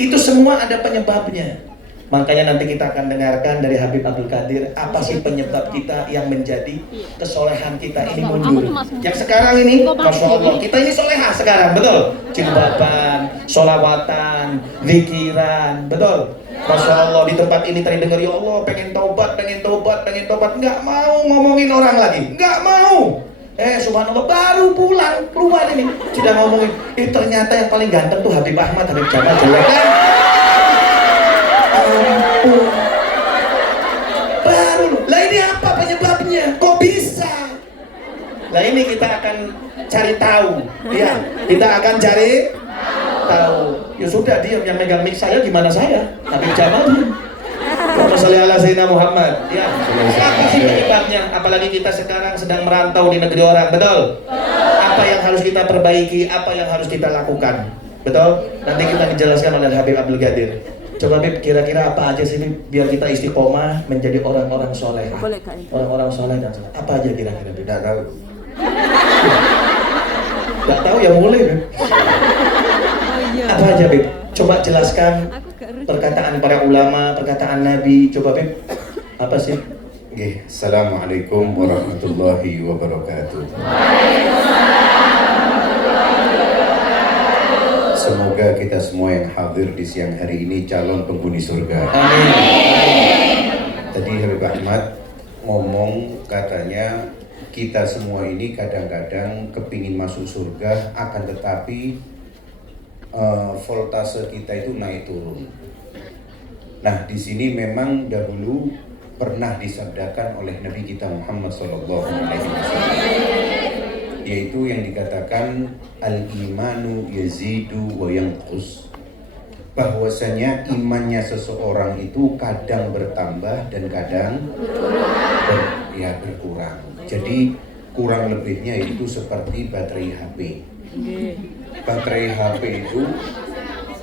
Itu semua ada penyebabnya. Makanya nanti kita akan dengarkan dari Habib Abdul Qadir, apa sih penyebab kita yang menjadi kesolehan kita ini mundur. Yang sekarang ini, Masya Allah, kita ini solehah sekarang, betul? Jilbaban, solawatan, zikiran, betul? Masya Allah, di tempat ini tadi dengar, ya Allah, pengen tobat, pengen tobat, pengen tobat. Nggak mau ngomongin orang lagi, nggak mau. Subhanallah, baru pulang keluar ini sudah ngomongin, ternyata yang paling ganteng tuh Habib Ahmad, Habib Jamal jelek kan? Baru, lah ini apa penyebabnya? Kok bisa? Lah ini kita akan cari tahu, ya. Kita akan cari tahu. Ya sudah, dia yang megang mic saya, gimana saya? Habib Jamal. Allahumma sholli ala sayyidina Muhammad. Ya. Apa sih penyebabnya? Apalagi kita sekarang sedang merantau di negeri orang, betul? Apa yang harus kita perbaiki? Apa yang harus kita lakukan? Betul? Nanti kita dijelaskan oleh Habib Abdul Qadir. Coba Bib, kira-kira apa aja sih Bib, biar kita istiqomah menjadi orang-orang soleh. Orang-orang soleh dan soleh. Apa aja kira-kira Bib? Tidak tahu. Gak tahu ya, mulai Bib. Apa aja Bib? Coba jelaskan perkataan para ulama, perkataan Nabi. Coba Bib, apa sih? Oke, Assalamualaikum warahmatullahi wabarakatuh. Semoga kita semua yang hadir di siang hari ini calon penghuni surga. Amin. Tadi Habib Ahmad ngomong, katanya kita semua ini kadang-kadang kepingin masuk surga, akan tetapi voltase kita itu naik turun. Nah, di sini memang dahulu pernah disabdakan oleh Nabi kita Muhammad SAW, yaitu yang dikatakan al-imanu yazidu wa yanqus, bahwasanya imannya seseorang itu kadang bertambah dan kadang berkurang. Jadi kurang lebihnya itu seperti baterai HP. Baterai HP itu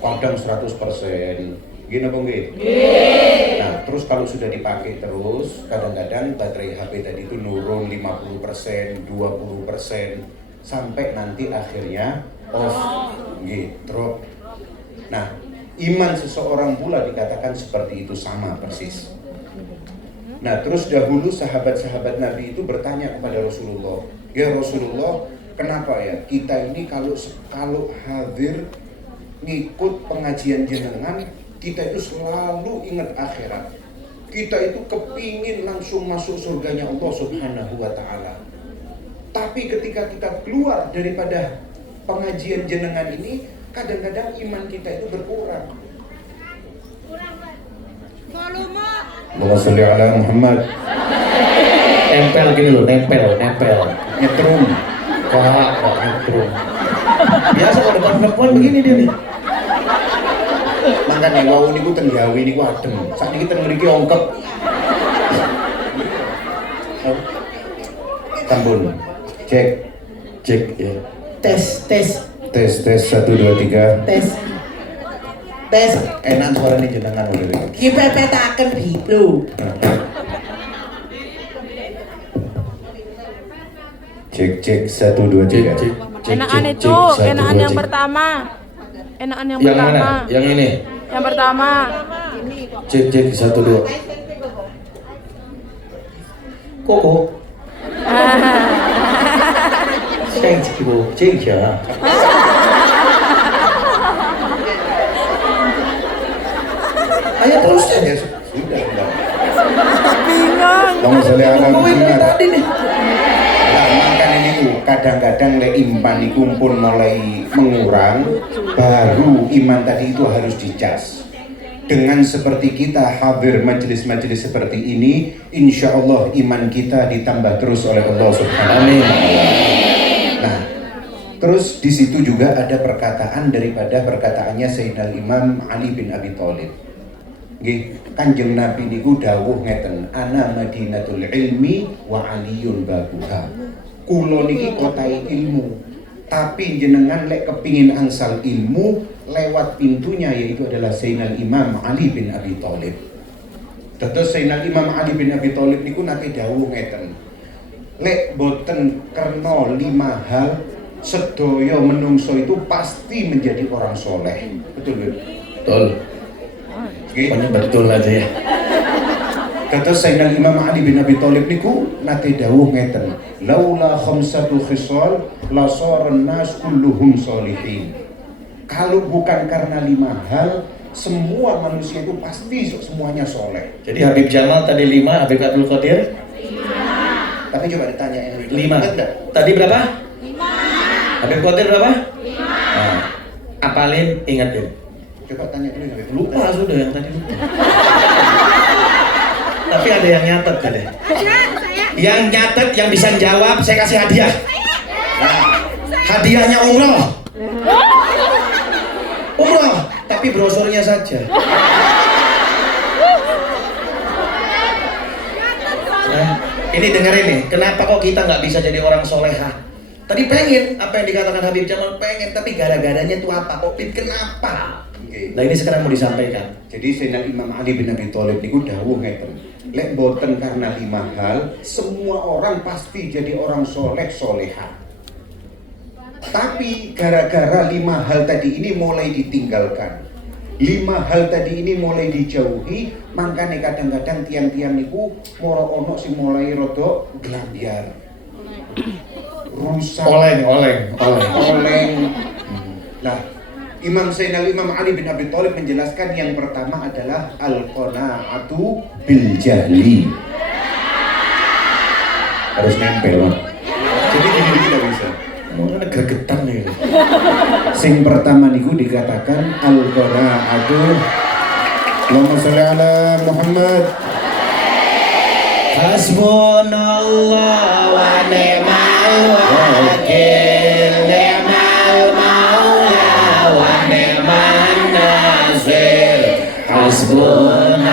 kadang 100%, gini apa enggak? Nah, terus kalau sudah dipakai terus, kadang-kadang baterai HP tadi itu nurun 50%, 20%, sampai nanti akhirnya off, drop. Nah, iman seseorang pula dikatakan seperti itu, sama persis. Nah, terus dahulu sahabat-sahabat Nabi itu bertanya kepada Rasulullah, ya Rasulullah, kenapa ya kita ini kalau hadir ngikut pengajian jenengan, kita itu selalu ingat akhirat. Kita itu kepingin langsung masuk surganya Allah Subhanahu wa ta'ala. Tapi ketika kita keluar daripada pengajian jenengan ini, kadang-kadang iman kita itu berkurang. Allahumma sholli ala Muhammad. Nempel gini loh, nempel. Nyetrum. Kok nyetrum. Biasa kalau depan perempuan begini dia nih. Makanya wau niku ten gawe niku adem. Sakniki ten mriki ongkep. Tambun. Cek ya. Tes. Tes 1 2 3. Tes. Enak suarane jenengan lho. Ki pepetaken biblo. Cek 1 2 3. Enakan itu, enakan yang pertama. Enakan yang pertama. Mana? Yang ini. Yang pertama. Cek 1 2. Koko. Cek ya. Ayo terus Ya sudah. Allahumma sholli ala Muhammad. tadi nih. Lah makane niku kadang-kadang lek iman niku pun mulai mengurang, baru iman tadi itu harus dicas. Dengan seperti kita hadir majelis-majelis seperti ini, insya Allah iman kita ditambah terus oleh Allah Subhanahu wa Ta'ala. Nah, terus di situ juga ada perkataan daripada perkataannya Sayyidina Imam Ali bin Abi Thalib. Nggih, Kanjeng Nabi niku dawuh ngeten, ana madinatul ilmi wa aliyun babuha. Kulo niki kotai ilmu, tapi jenengan lek kepingin angsal ilmu lewat pintunya, yaitu adalah Sayyidina Imam Ali bin Abi Thalib. Terus Sayyidina Imam Ali bin Abi Thalib niku nate dawuh ngeten, lek boten kerno 5 hal sedaya menungso itu pasti menjadi orang soleh. Betul betul. Betul. Pokoknya betul aja ya. Kata Sayyidina Imam Ali bin Abi Thalib niku nate dawuh ngeten, laula khamsatu khisal la saran nas kulluhum sholihin. Kalau bukan karena 5 hal, semua manusia itu pasti semuanya soleh. Jadi Habib Jamal tadi 5, Habib Abdul Qadir 5. Tapi coba ditanya yang 5. Tadi berapa? 5. Habib Qadir berapa? 5. Nah, apalin, ingetin. Coba tanya dulu yang Lupa sudah yang tadi lupa. Tapi ada yang nyatet tadi. Yang nyatet, yang bisa jawab, saya kasih hadiah. Nah, hadiahnya umroh. Umroh, tapi brosurnya saja. Nah, ini dengerin nih, kenapa kok kita nggak bisa jadi orang soleha? Tadi pengen, apa yang dikatakan Habib Jamal pengen, tapi gara-garanya itu apa? Kok kenapa? Nah ini sekarang mau disampaikan. Jadi Sayyidina Imam Ali bin Abi Thalib niku dawuh ngeten, lek boten karena 5 hal, semua orang pasti jadi orang soleh soleha. Tapi gara-gara 5 hal tadi ini mulai ditinggalkan, 5 hal tadi ini mulai dijauhi, makanya kadang-kadang tiang-tiang niku moro ono sing mulai rodok gelambiar, rusak, oleng. Nah, Imam Sayyidina Imam Ali bin Abi Thalib menjelaskan yang pertama adalah al-qanaatu bil jahli. Harus nempel, Mas. Jadi gini tidak bisa. Mana gregetan nih. Sing pertama niku dikatakan al-qanaatu. Allahumma sholli ala Muhammad. Hasbunallah wa ni'mal wakil, ni'mal maula wa ni'man nasir. Hasbunallah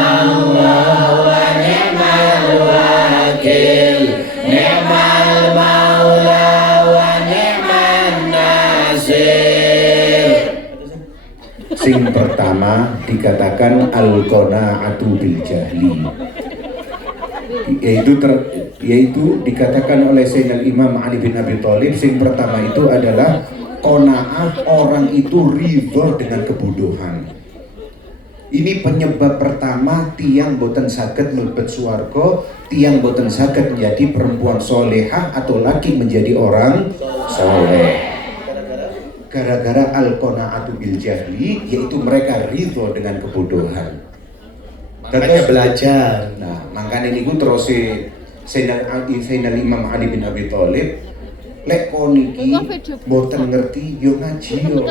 wa ni'mal wakil, ni'mal maula wa ni'man nasir. Sing pertama dikatakan al-qanaatu bil jahli. Yaitu dikatakan oleh Sayyidina Imam Ali bin Abi Thalib, sing pertama itu adalah qanaah, orang itu ridho dengan kebodohan. Ini penyebab pertama tiang boten saged mlebet swarga, tiang boten saged menjadi perempuan solehah atau laki menjadi orang soleh. Gara-gara al-qanaatu bil jahli, yaitu mereka ridho dengan kebodohan. Makanya belajar. Nah, makanya niku terus Sayyidina Imam Ali bin Abi Thalib, lek koniki boten ngerti yo ngaji yo.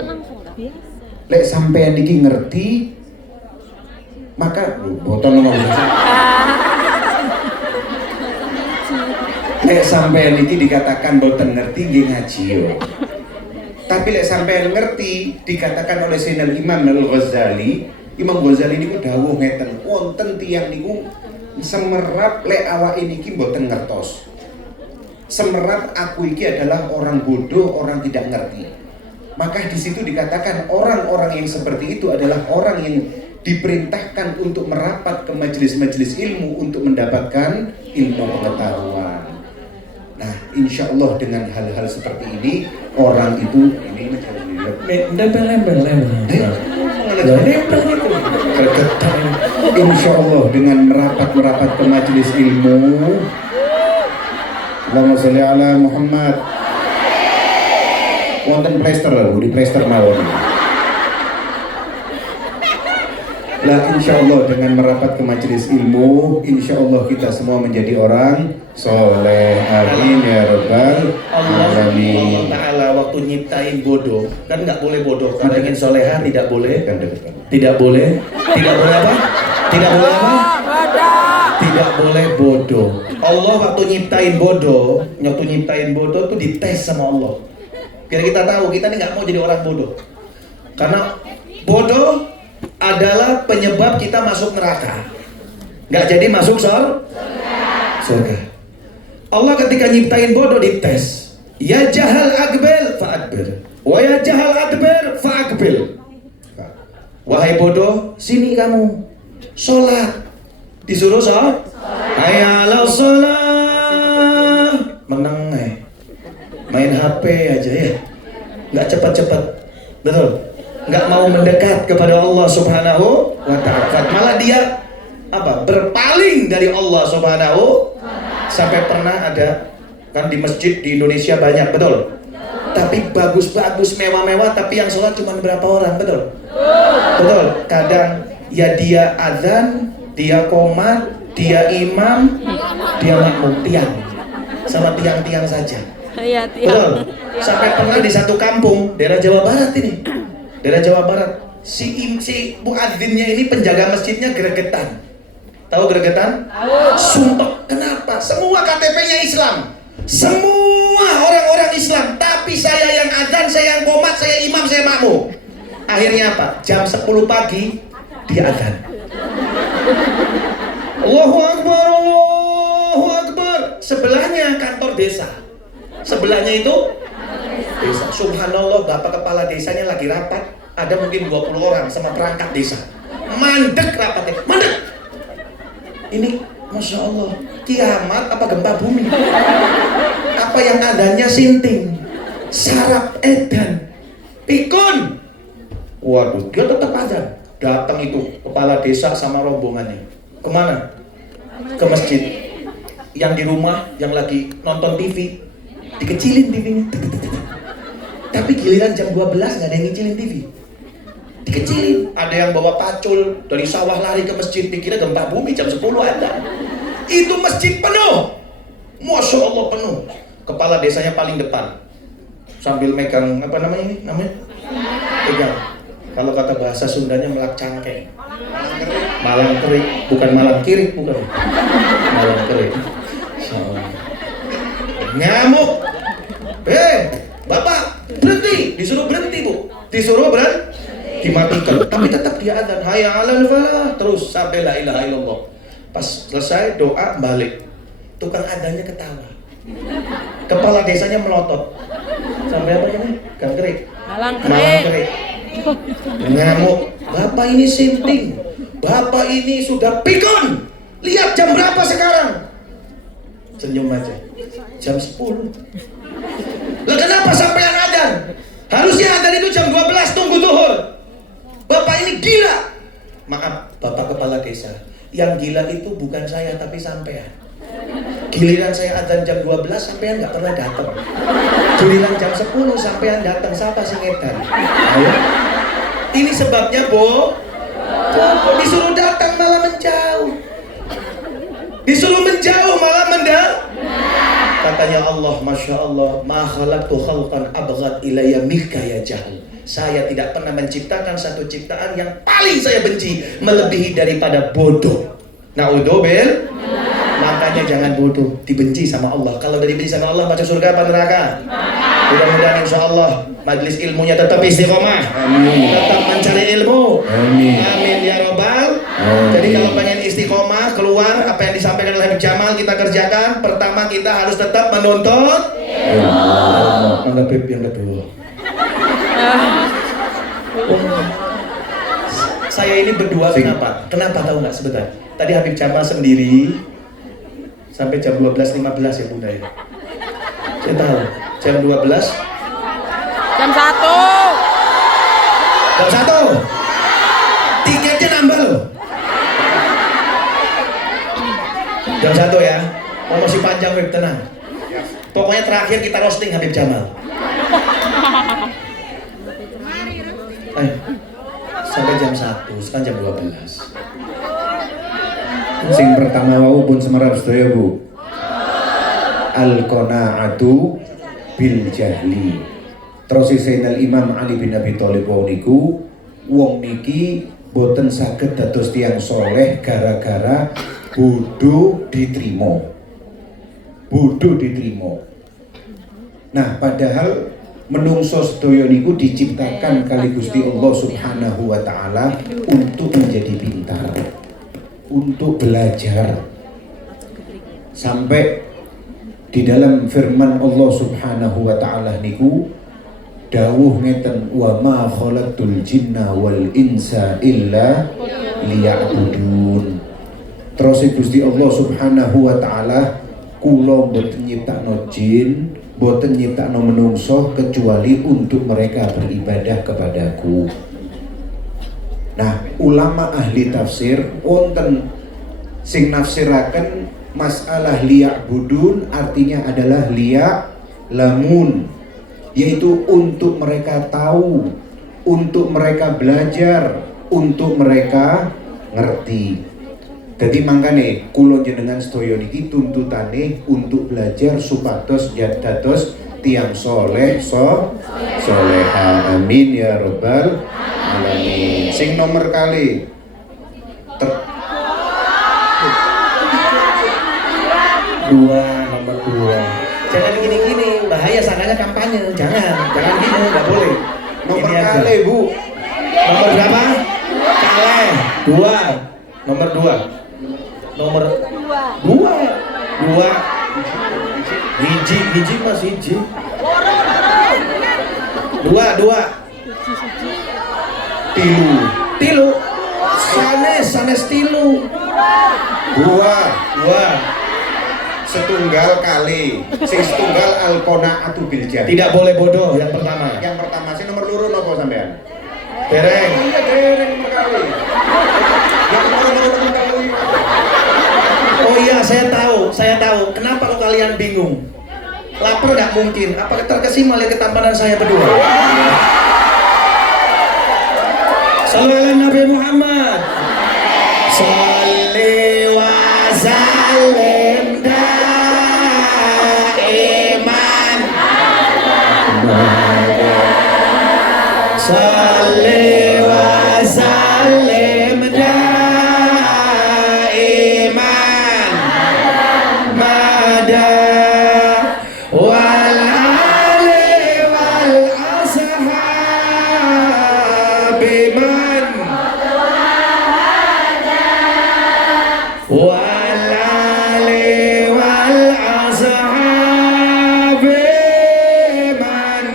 Lek sampean niki ngerti, maka boten ngomong. Lek sampean niki dikatakan boten ngerti nggih ngaji yo. Tapi lek sampean ngerti dikatakan oleh Sayyidina Imam Al-Ghazali, Imam Ghazali niku dawuh ngeten, wonten tiyang niku semerap lek awake niki mboten ngertos. Semerap aku iki adalah orang bodoh, orang tidak ngerti. Maka di situ dikatakan orang-orang yang seperti itu adalah orang yang diperintahkan untuk merapat ke majelis-majelis ilmu untuk mendapatkan ilmu pengetahuan. Nah, insya Allah dengan hal-hal seperti ini orang itu ini Nempel. insya Allah dengan merapat ke majelis ilmu. Allahumma sholli ala Muhammad. Wonten plester lho, di plester mawon. Lah insya Allah dengan merapat ke majelis ilmu, insya Allah kita semua menjadi orang soleh. Amin ya rabbal Allah alamin. Ta'ala waktu nyiptain bodoh, kan nggak boleh bodoh. Kalau ingin soleha tidak boleh, Kan dekat. tidak boleh apa? Tidak boleh apa? Tidak boleh bodoh. Allah waktu nyiptain bodoh tuh dites sama Allah. Biar kita tahu kita nih nggak mau jadi orang bodoh. Karena bodoh adalah penyebab kita masuk neraka, nggak jadi masuk surga. Allah ketika nyiptain bodoh dites. Ya jahal akbil fa'akbil, wa ya jahal adbil fa'akbil. Wahai bodoh, sini kamu sholat. Disuruh sholat. Hayya 'alas sholat. Meneng main HP aja ya, nggak cepat-cepat, betul? Nggak mau mendekat kepada Allah Subhanahu wa Ta'ala. Malah dia berpaling dari Allah Subhanahu. Sampai pernah ada kan di masjid di Indonesia banyak, betul? Tapi bagus-bagus, mewah-mewah, tapi yang sholat cuma berapa orang, betul? Betul. Kadang ya dia azan, dia qomat, dia imam, dia makmum, tiang, sama tiang-tiang saja. Iya, Betul. Sampai pernah di satu kampung daerah Jawa Barat ini, daerah Jawa Barat, si muadzinnya ini penjaga masjidnya gregetan. Tahu gregetan? Sumpah. Kenapa? Semua KTP-nya Islam, semua orang-orang Islam, tapi saya yang azan, saya yang qomat, saya imam, saya makmum. Akhirnya apa? Jam 10 pagi dia azan. Allahu Akbar, Allahu Akbar. Sebelahnya kantor desa. Sebelahnya itu desa. Subhanallah, bapak kepala desanya lagi rapat. Ada mungkin 20 orang sama perangkat desa. Mandek rapatnya, mandek. Ini Masya Allah, kiamat apa gempa bumi? Apa yang adanya sinting, sarap edan, pikun. Waduh, dia tetap azan. Datang itu kepala desa sama rombongannya. Kemana? Ke masjid. Yang di rumah, yang lagi nonton TV, dikecilin TV-nya. Tapi giliran jam 12 nggak ada yang ngicilin TV. Dikecilin. Ada yang bawa pacul dari sawah lari ke masjid, dikira gempa bumi jam 10 ada. Itu masjid penuh. Masya Allah penuh. Kepala desanya paling depan. Sambil megang apa namanya ini? Pegang. Kalau kata bahasa Sundanya melak cangkeng. Malang kerik, bukan malang kirik, bukan. Malang kerik. Ngamuk. Bapak, berhenti. Disuruh berhenti, Bu. Disuruh berhenti. Dimatikan, tapi tetap dia adzan. Hayya 'alal falah. Terus sampai la ilaha illallah. Pas selesai doa balik. Tukang adzannya ketawa. Kepala desanya melotot. Sampai apa ini? Gang kerik. Malang Malang kerik. kerik. Ngamuk. Bapak ini sinting. Bapak ini sudah pikun. Lihat jam berapa sekarang? Senyum aja. Jam 10. Lah kenapa sampean adzan? Harusnya adzan itu jam 12, tunggu zuhur. Bapak ini gila. Maaf, Bapak kepala desa. Yang gila itu bukan saya tapi sampean. Giliran saya adzan jam 12, sampean nggak pernah datang. Giliran jam 10, sampean datang. Siapa sih ngedan? Ayo. Ini sebabnya, Bu. Disuruh datang malah menjauh. Disuruh menjauh malah Katanya Allah, Masya Allah, ma khalaqtu khalqan abghad ilayya minka ya jahal. Saya tidak pernah menciptakan satu ciptaan yang paling saya benci melebihi daripada bodoh. Naudzubil. Makanya jangan bodoh, dibenci sama Allah. Kalau dari benci sama Allah, masuk surga apa neraka? Mudah-mudahan insya Allah majelis ilmunya tetap istiqomah. Amin. Tetap mencari ilmu. Amin. Amin ya robbal. Amin. Jadi kalau pengen istiqomah, keluar apa yang disampaikan oleh Habib Jamal kita kerjakan. Pertama kita harus tetap menuntut ilmu. Habib yang kedua. Saya ini berdua kenapa? Kenapa tahu nggak sebentar? Tadi Habib Jamal sendiri sampai jam 12.15 ya Bunda ya. Saya tahu jam 12. Jam 1. Jam 1. Tiketnya nambah loh. Jam 1 ya. Oh masih panjang Habib, tenang. Pokoknya terakhir kita roasting Habib Jamal. sampai jam 1, sekarang jam 12. Sing pertama wau pun semerap sedaya Bu. Al-qanaatu bil jahli. Terus Sayyidina Imam Ali bin Abi Thalib wau niku wong niki boten saged dados tiyang soleh gara-gara bodho diterima. Bodho diterima. Nah, padahal menungso sedaya niku diciptakan kali Gusti Allah Subhanahu wa taala untuk menjadi pintar, untuk belajar. Sampai di dalam firman Allah Subhanahu wa taala niku dawuh ngeten, wa ma khalaqtul jinna wal insa illa liya'budun. Terus Gusti Allah Subhanahu wa taala kula mboten nyiptakno jin, mboten nyiptakno menungso kecuali untuk mereka beribadah kepadaku. Nah, ulama ahli tafsir wonten sing nafsiraken masalah liya'budun artinya adalah liya'lamun, yaitu untuk mereka tahu, untuk mereka belajar, untuk mereka ngerti. Jadi mangkane kula jenengan sedaya niki tuntutane untuk belajar supados dados tiyang soleh soleha. Amin ya rabbal alamin. Sing nomor kali nomor 2. Jangan gini-gini, bahaya sangkanya kampanye. Jangan gini, nggak boleh. nomor Ini aja. kali Bu. Nomor berapa? Kale. 2. Nomor 2. Nomor 2. Hiji mas hiji. 2. Tilu. Sanes tilu. 2 setunggal kali. Sing setunggal al-qanaatu bil jahli. Tidak boleh bodoh yang pertama. Yang pertama sing nomor loro napa sampean? Dereng. Iya dereng nomor kali. Yang nomor kali. Oh iya, saya tahu. Kenapa kok kalian bingung? Lapar nggak mungkin. Apakah terkesima lihat ketampanan saya berdua? Sallallahu alaihi Nabi Muhammad. Salli wa sallim daiman. Salli wa sallim daiman. Mada wal ali wal ashabi man wal ali wal ashabi man.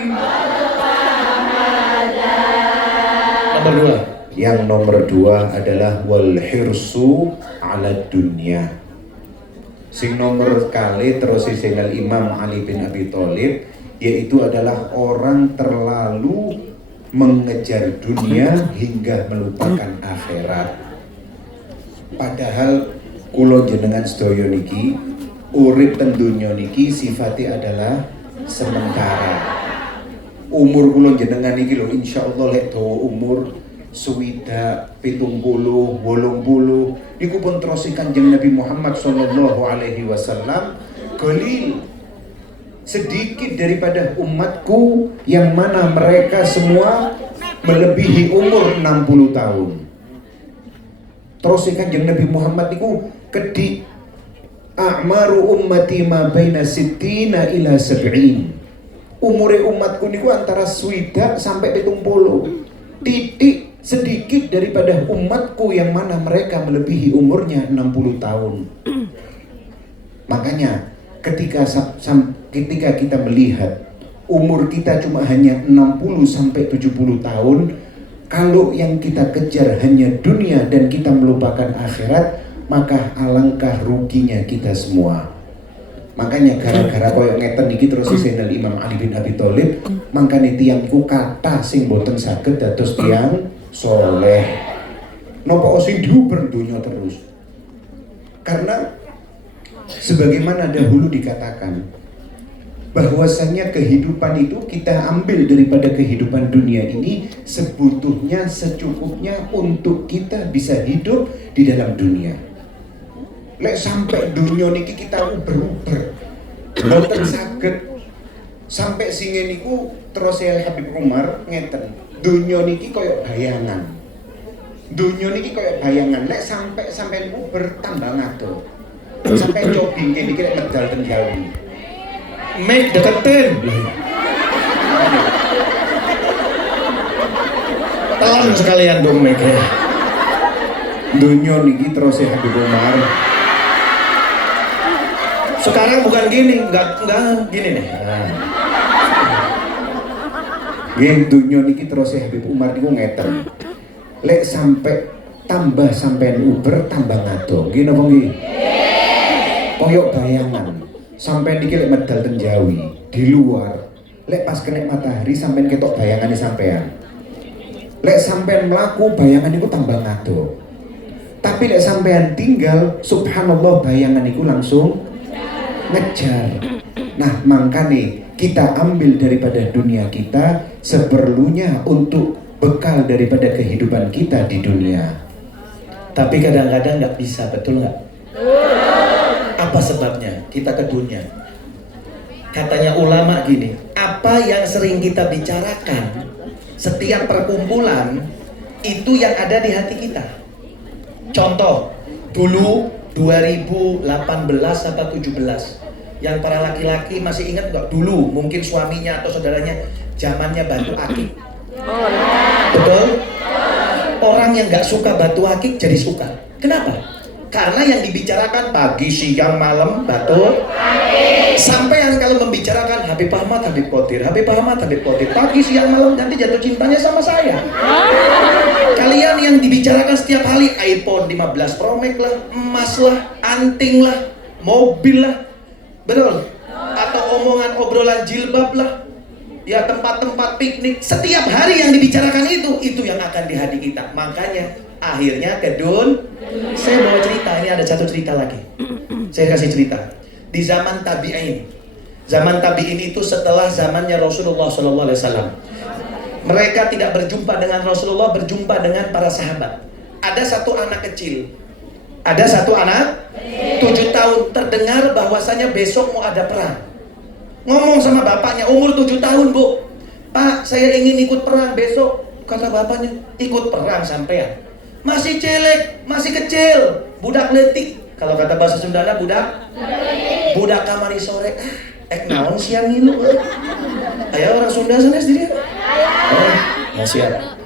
Nomor 2. Yang nomor 2 adalah wal hirsu ala dunya. Sing nomor kali terus Sayyidina Imam Ali bin Abi Thalib, yaitu adalah orang terlalu mengejar dunia hingga melupakan akhirat. Padahal kula jenengan sedaya niki urip ten donya niki sifatnya adalah sementara. Umur kula jenengan niki lho insyaallah lek dawa umur swidak 70 80 niku pun terus Kanjeng Nabi Muhammad sallallahu alaihi wasallam qalil, sedikit daripada umatku yang mana mereka semua melebihi umur 60 tahun. Terus Kanjeng Nabi Muhammad niku kedi a'maru ummati ma baina sittina ila sab'in. Umure umatku niku antara swidak sampai 70. Titik sedikit daripada umatku yang mana mereka melebihi umurnya 60 tahun. Makanya ketika kita melihat umur kita cuma hanya 60 sampai 70 tahun, kalau yang kita kejar hanya dunia dan kita melupakan akhirat, maka alangkah ruginya kita semua. Makanya gara-gara koyo ngeten iki terus Sayyidina Imam Ali bin Abi Thalib mangkane tiyangku kata sing boten saged dados tiyang soleh. Napa sing diuber dunya terus? Karena sebagaimana dahulu dikatakan, bahwasanya kehidupan itu kita ambil daripada kehidupan dunia ini sebutuhnya, secukupnya untuk kita bisa hidup di dalam dunia. Lek sampai dunia niki kita uber-uber, mboten saged sampai singen niku terus Habib Umar ngeten. Dunia niki koyo bayangan. Dunia niki koyo bayangan. Lek sampai uber tambah ngato. Sampai jogging kene iki lek medal ten Jawi. Make deketin. Telan sekalian dong make ya. Dunia niki terus Habib Umar. Sekarang bukan gini, enggak gini nih. Nah. Nggih, dunia niki terus Habib Umar niku ngeten. Lek sampai tambah sampean uber tambah ngado. Nggih napa nggih? Koyok bayangan. Sampai niki lek medal ten Jawi di luar, lek pas kena matahari sampai ketok bayangane sampean. Lek sampean melaku bayangan itu tambah ngado. Tapi lek sampean tinggal, subhanallah bayangan itu langsung ngejar. Nah makanya kita ambil daripada dunia kita seperlunya untuk bekal daripada kehidupan kita di dunia. Tapi kadang-kadang nggak bisa, betul nggak? Apa sebabnya kita ke dunia? Katanya ulama gini, apa yang sering kita bicarakan setiap perkumpulan itu yang ada di hati kita. Contoh, dulu 2018 atau 17 yang para laki-laki masih ingat nggak dulu mungkin suaminya atau saudaranya zamannya batu akik. Betul? Orang yang nggak suka batu akik jadi suka. Kenapa? Karena yang dibicarakan pagi, siang, malam, batu sampai yang kalau membicarakan Habib Ahmad, Habib Qadir, Habib Ahmad, Habib Qadir, pagi, siang, malam nanti jatuh cintanya sama saya. Kalian yang dibicarakan setiap hari iPhone 15 Pro Max lah, emas lah, anting lah, mobil lah, betul? Atau omongan obrolan jilbab lah, ya tempat-tempat piknik. Setiap hari yang dibicarakan itu yang akan di hati kita. Makanya akhirnya saya bawa cerita, ini ada satu cerita lagi. Saya kasih cerita. Di zaman tabi'in. Zaman tabi'in itu setelah zamannya Rasulullah SAW. Mereka tidak berjumpa dengan Rasulullah, berjumpa dengan para sahabat. Ada satu anak kecil. Ada satu anak 7 tahun terdengar bahwasanya besok mau ada perang. Ngomong sama bapaknya, umur 7 tahun, Bu. Pak, saya ingin ikut perang besok. Kata bapaknya, ikut perang sampean. Masih celek, masih kecil, budak letik. Kalau kata bahasa Sundana budak kamari sore. Naon siang ngilu. Ayo orang Sunda sana sendiri. Ya siap.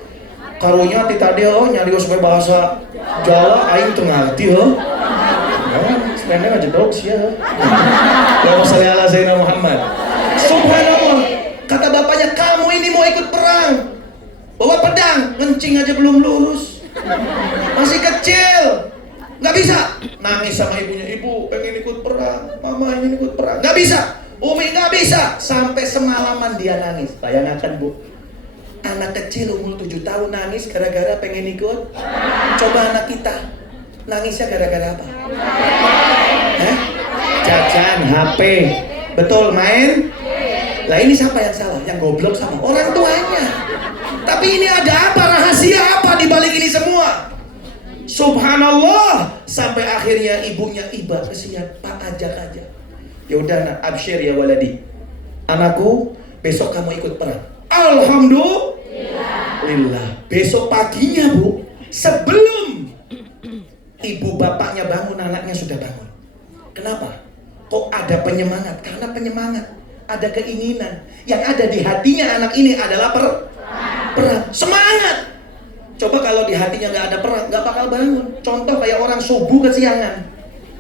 Karunya ti tadi nyarios we bahasa Jawa aing teu ngarti sebenarnya aja dok sia. Allahumma shalli ala sayyidina Muhammad. Subhanallah. Kata bapaknya, kamu ini mau ikut perang. Bawa pedang, ngencing aja belum lurus. Masih kecil, nggak bisa. Nangis sama ibunya, ibu pengen ikut perang, mama ingin ikut perang. Nggak bisa, Umi nggak bisa. Sampai semalaman dia nangis. Bayangkan Bu, anak kecil umur 7 tahun nangis gara-gara pengen ikut. Coba anak kita nangisnya gara-gara apa? Jajan, HP, betul main. Lah ini siapa yang salah? Yang goblok sama orang tuanya. Tapi ini ada apa? Rahasia apa di balik ini semua? Subhanallah. Sampai akhirnya ibunya iba kesian, Pak ajak aja. Ya udah nak, absyir ya waladi. Anakku, besok kamu ikut perang. Alhamdulillah. Besok paginya Bu, sebelum ibu bapaknya bangun, anaknya sudah bangun. Kenapa? Kok ada penyemangat? Karena penyemangat, ada keinginan. Yang ada di hatinya anak ini adalah perang. Semangat. Coba kalau di hatinya nggak ada perang, nggak bakal bangun. Contoh kayak orang subuh kesiangan.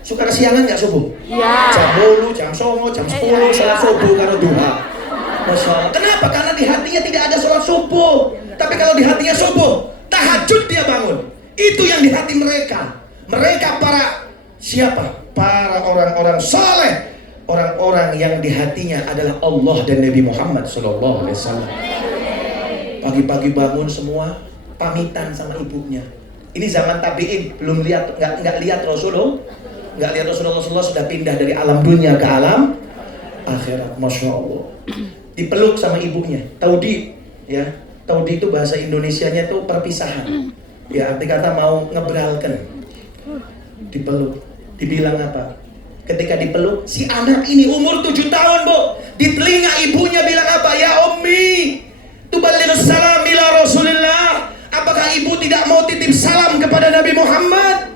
Suka kesiangan nggak subuh? Iya. Jam 10, jam 9, jam 10 salat subuh karena duha. Masya Allah. Kenapa? Karena di hatinya tidak ada sholat subuh. Tapi kalau di hatinya subuh, tahajud dia bangun. Itu yang di hati mereka. Mereka para siapa? Para orang-orang saleh. Orang-orang yang di hatinya adalah Allah dan Nabi Muhammad SAW. Pagi-pagi bangun semua pamitan sama ibunya. Ini zaman tabi'in, belum lihat, nggak lihat Rasulullah, nggak lihat Rasulullah sudah pindah dari alam dunia ke alam akhirat. Masya Allah. Dipeluk sama ibunya. Taudi, ya. Taudi itu bahasa Indonesianya tuh perpisahan. Ya, arti kata mau ngebralkan. Dipeluk. Dibilang apa? Ketika dipeluk, si anak ini umur 7 tahun, Bu. Di telinga ibunya bilang apa? Ya Ummi, tuballigh salam ila Rasulillah. Apakah ibu tidak mau titip salam kepada Nabi Muhammad?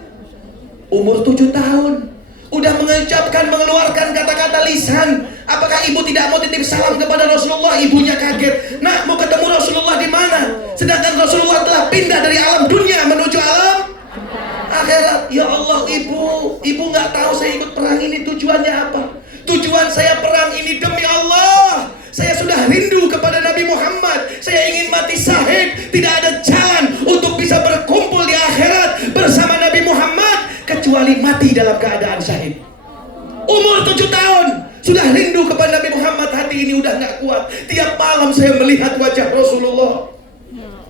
Umur 7 tahun. Udah mengeluarkan kata-kata lisan. Apakah ibu tidak mau titip salam kepada Rasulullah? Ibunya kaget. Nak, mau ketemu Rasulullah di mana? Sedangkan Rasulullah telah pindah dari alam dunia menuju alam akhirat. Ya Allah, ibu nggak tahu saya ikut perang ini tujuannya apa? Tujuan saya perang ini demi Allah. Saya sudah rindu kepada Nabi Muhammad. Saya ingin mati syahid. Tidak ada jalan untuk bisa berkumpul di akhirat bersama Nabi Muhammad kecuali mati dalam keadaan syahid. Umur 7 tahun sudah rindu kepada Nabi Muhammad. Hati ini udah nggak kuat. Tiap malam saya melihat wajah Rasulullah.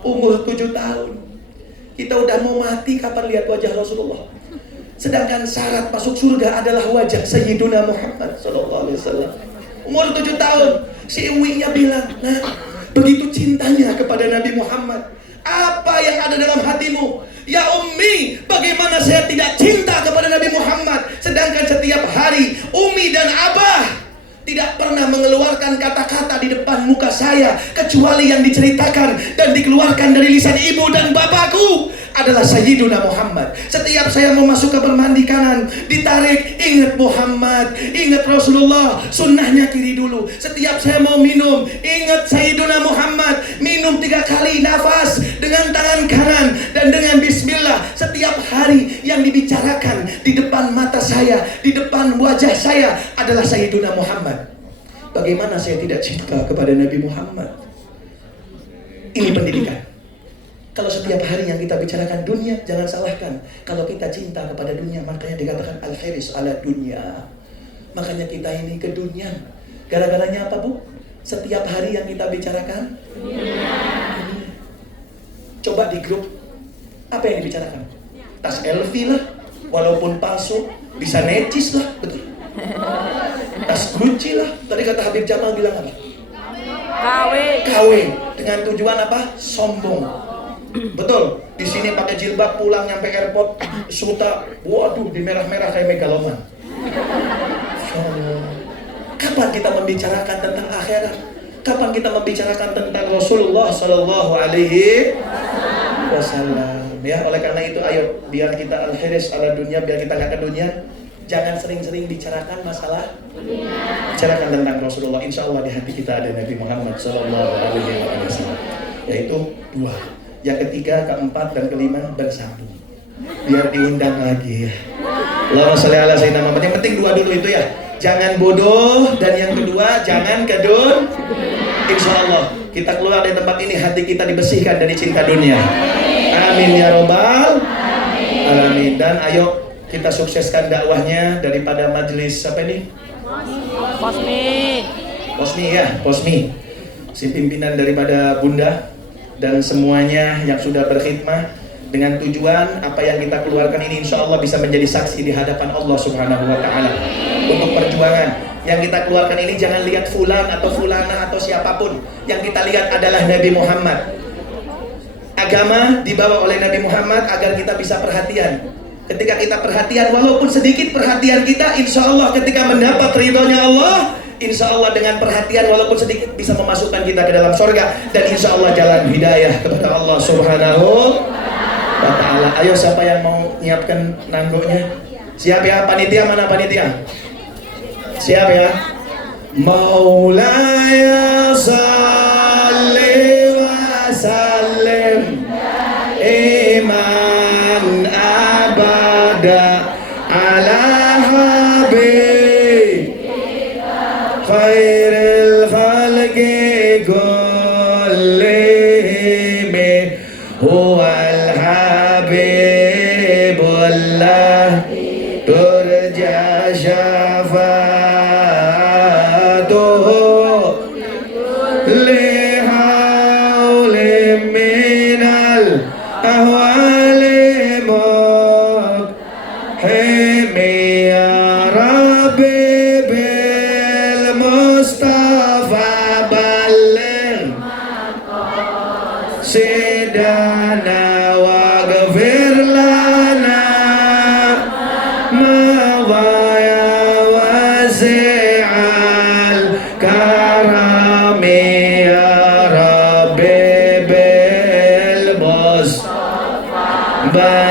Umur 7 tahun. Kita udah mau mati kapan lihat wajah Rasulullah. Sedangkan syarat masuk surga adalah wajah Sayyiduna Muhammad SAW. Umur 7 tahun, si ibunya bilang, nah, begitu cintanya kepada Nabi Muhammad. Apa yang ada dalam hatimu? Ya Ummi, bagaimana saya tidak cinta kepada Nabi Muhammad? Sedangkan setiap hari Ummi dan Abah tidak pernah mengeluarkan kata-kata di depan muka saya kecuali yang diceritakan dan dikeluarkan dari lisan ibu dan bapakku adalah Sayyiduna Muhammad. Setiap saya mau masuk ke mandi kanan, ditarik, ingat Muhammad, ingat Rasulullah, sunnahnya kiri dulu. Setiap saya mau minum, ingat Sayyiduna Muhammad, minum 3 kali nafas dengan tangan kanan dan dengan bismillah. Setiap hari yang dibicarakan di depan mata saya, di depan wajah saya adalah Sayyiduna Muhammad. Bagaimana saya tidak cinta kepada Nabi Muhammad? Ini pendidikan. Kalau setiap hari yang kita bicarakan dunia, jangan salahkan. Kalau kita cinta kepada dunia, makanya dikatakan al-hiris ala dunia. Makanya kita ini ke dunia. Gara-garanya apa, Bu? Setiap hari yang kita bicarakan dunia. Coba di grup, apa yang dibicarakan? Tas LV lah, walaupun palsu, bisa necis lah, betul. Tas Gucci lah. Tadi kata Habib Jamal bilang apa? KW. Dengan tujuan apa? Sombong. Betul. Di sini pakai jilbab, pulang nyampe airport, suta, waduh, di merah-merah kayak megaloman. Kapan kita membicarakan tentang akhirat? Kapan kita membicarakan tentang Rasulullah Sallallahu Alaihi Wasallam? Ya, oleh karena itu, ayo biar kita al-hiris ala dunia, biar kita nggak ke dunia. Jangan sering-sering bicarakan masalah dunia. Bicarakan tentang Rasulullah. Insya Allah di hati kita ada Nabi Muhammad Sallallahu Alaihi Wasallam. Yaitu 2. Yang ketiga, keempat, dan kelima bersambung. Biar diundang lagi ya. Allahumma sholli ala sayyidina Muhammad. Yang penting 2 dulu itu ya. Jangan bodoh, dan yang kedua jangan kedun. Insya Allah kita keluar dari tempat ini, hati kita dibersihkan dari cinta dunia. Amin ya robbal alamin. Dan ayo kita sukseskan dakwahnya daripada majelis apa ini? Posmi ya, Posmi. Si pimpinan daripada Bunda dan semuanya yang sudah berkhidmah dengan tujuan apa yang kita keluarkan ini insya Allah bisa menjadi saksi di hadapan Allah Subhanahu wa Ta'ala untuk perjuangan yang kita keluarkan ini. Jangan lihat fulan atau fulana atau siapapun, yang kita lihat adalah Nabi Muhammad. Agama dibawa oleh Nabi Muhammad agar kita bisa perhatian. Ketika kita perhatian, walaupun sedikit perhatian kita, insya Allah ketika mendapat ridhonya Allah, insya Allah dengan perhatian walaupun sedikit bisa memasukkan kita ke dalam surga. Dan insya Allah jalan hidayah kepada Allah Subhanahu wa Ta'ala. Ayo siapa yang mau nyiapkan nanggungnya? Siap ya, panitia mana panitia? Siap ya? Maulaya salli wa sallim iman abada ala habib khairil khalqi kullihim huwal habibullah turja syafa'atuhu lihawli minal ahwali mukhimi ya rabbi bil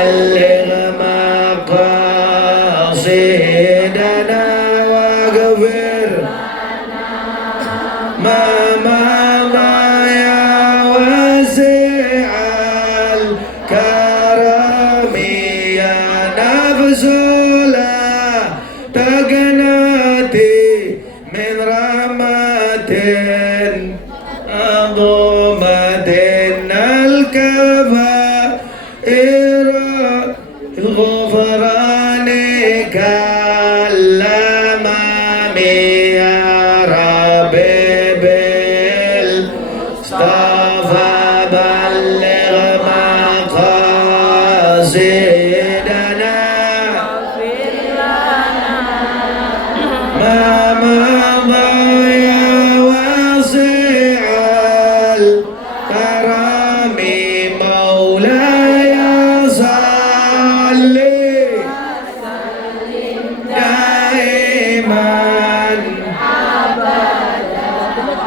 بلغ مقاصدنا واغفر ما مضى يا واسع الكرم يا نفس لا تقنطي من رحمة عظمة الكبائر الغفران كالأمام يا ربي بالمصطفى بلغ مقاصدنا ما مضى يا واسع الكرم مولاي صل دائما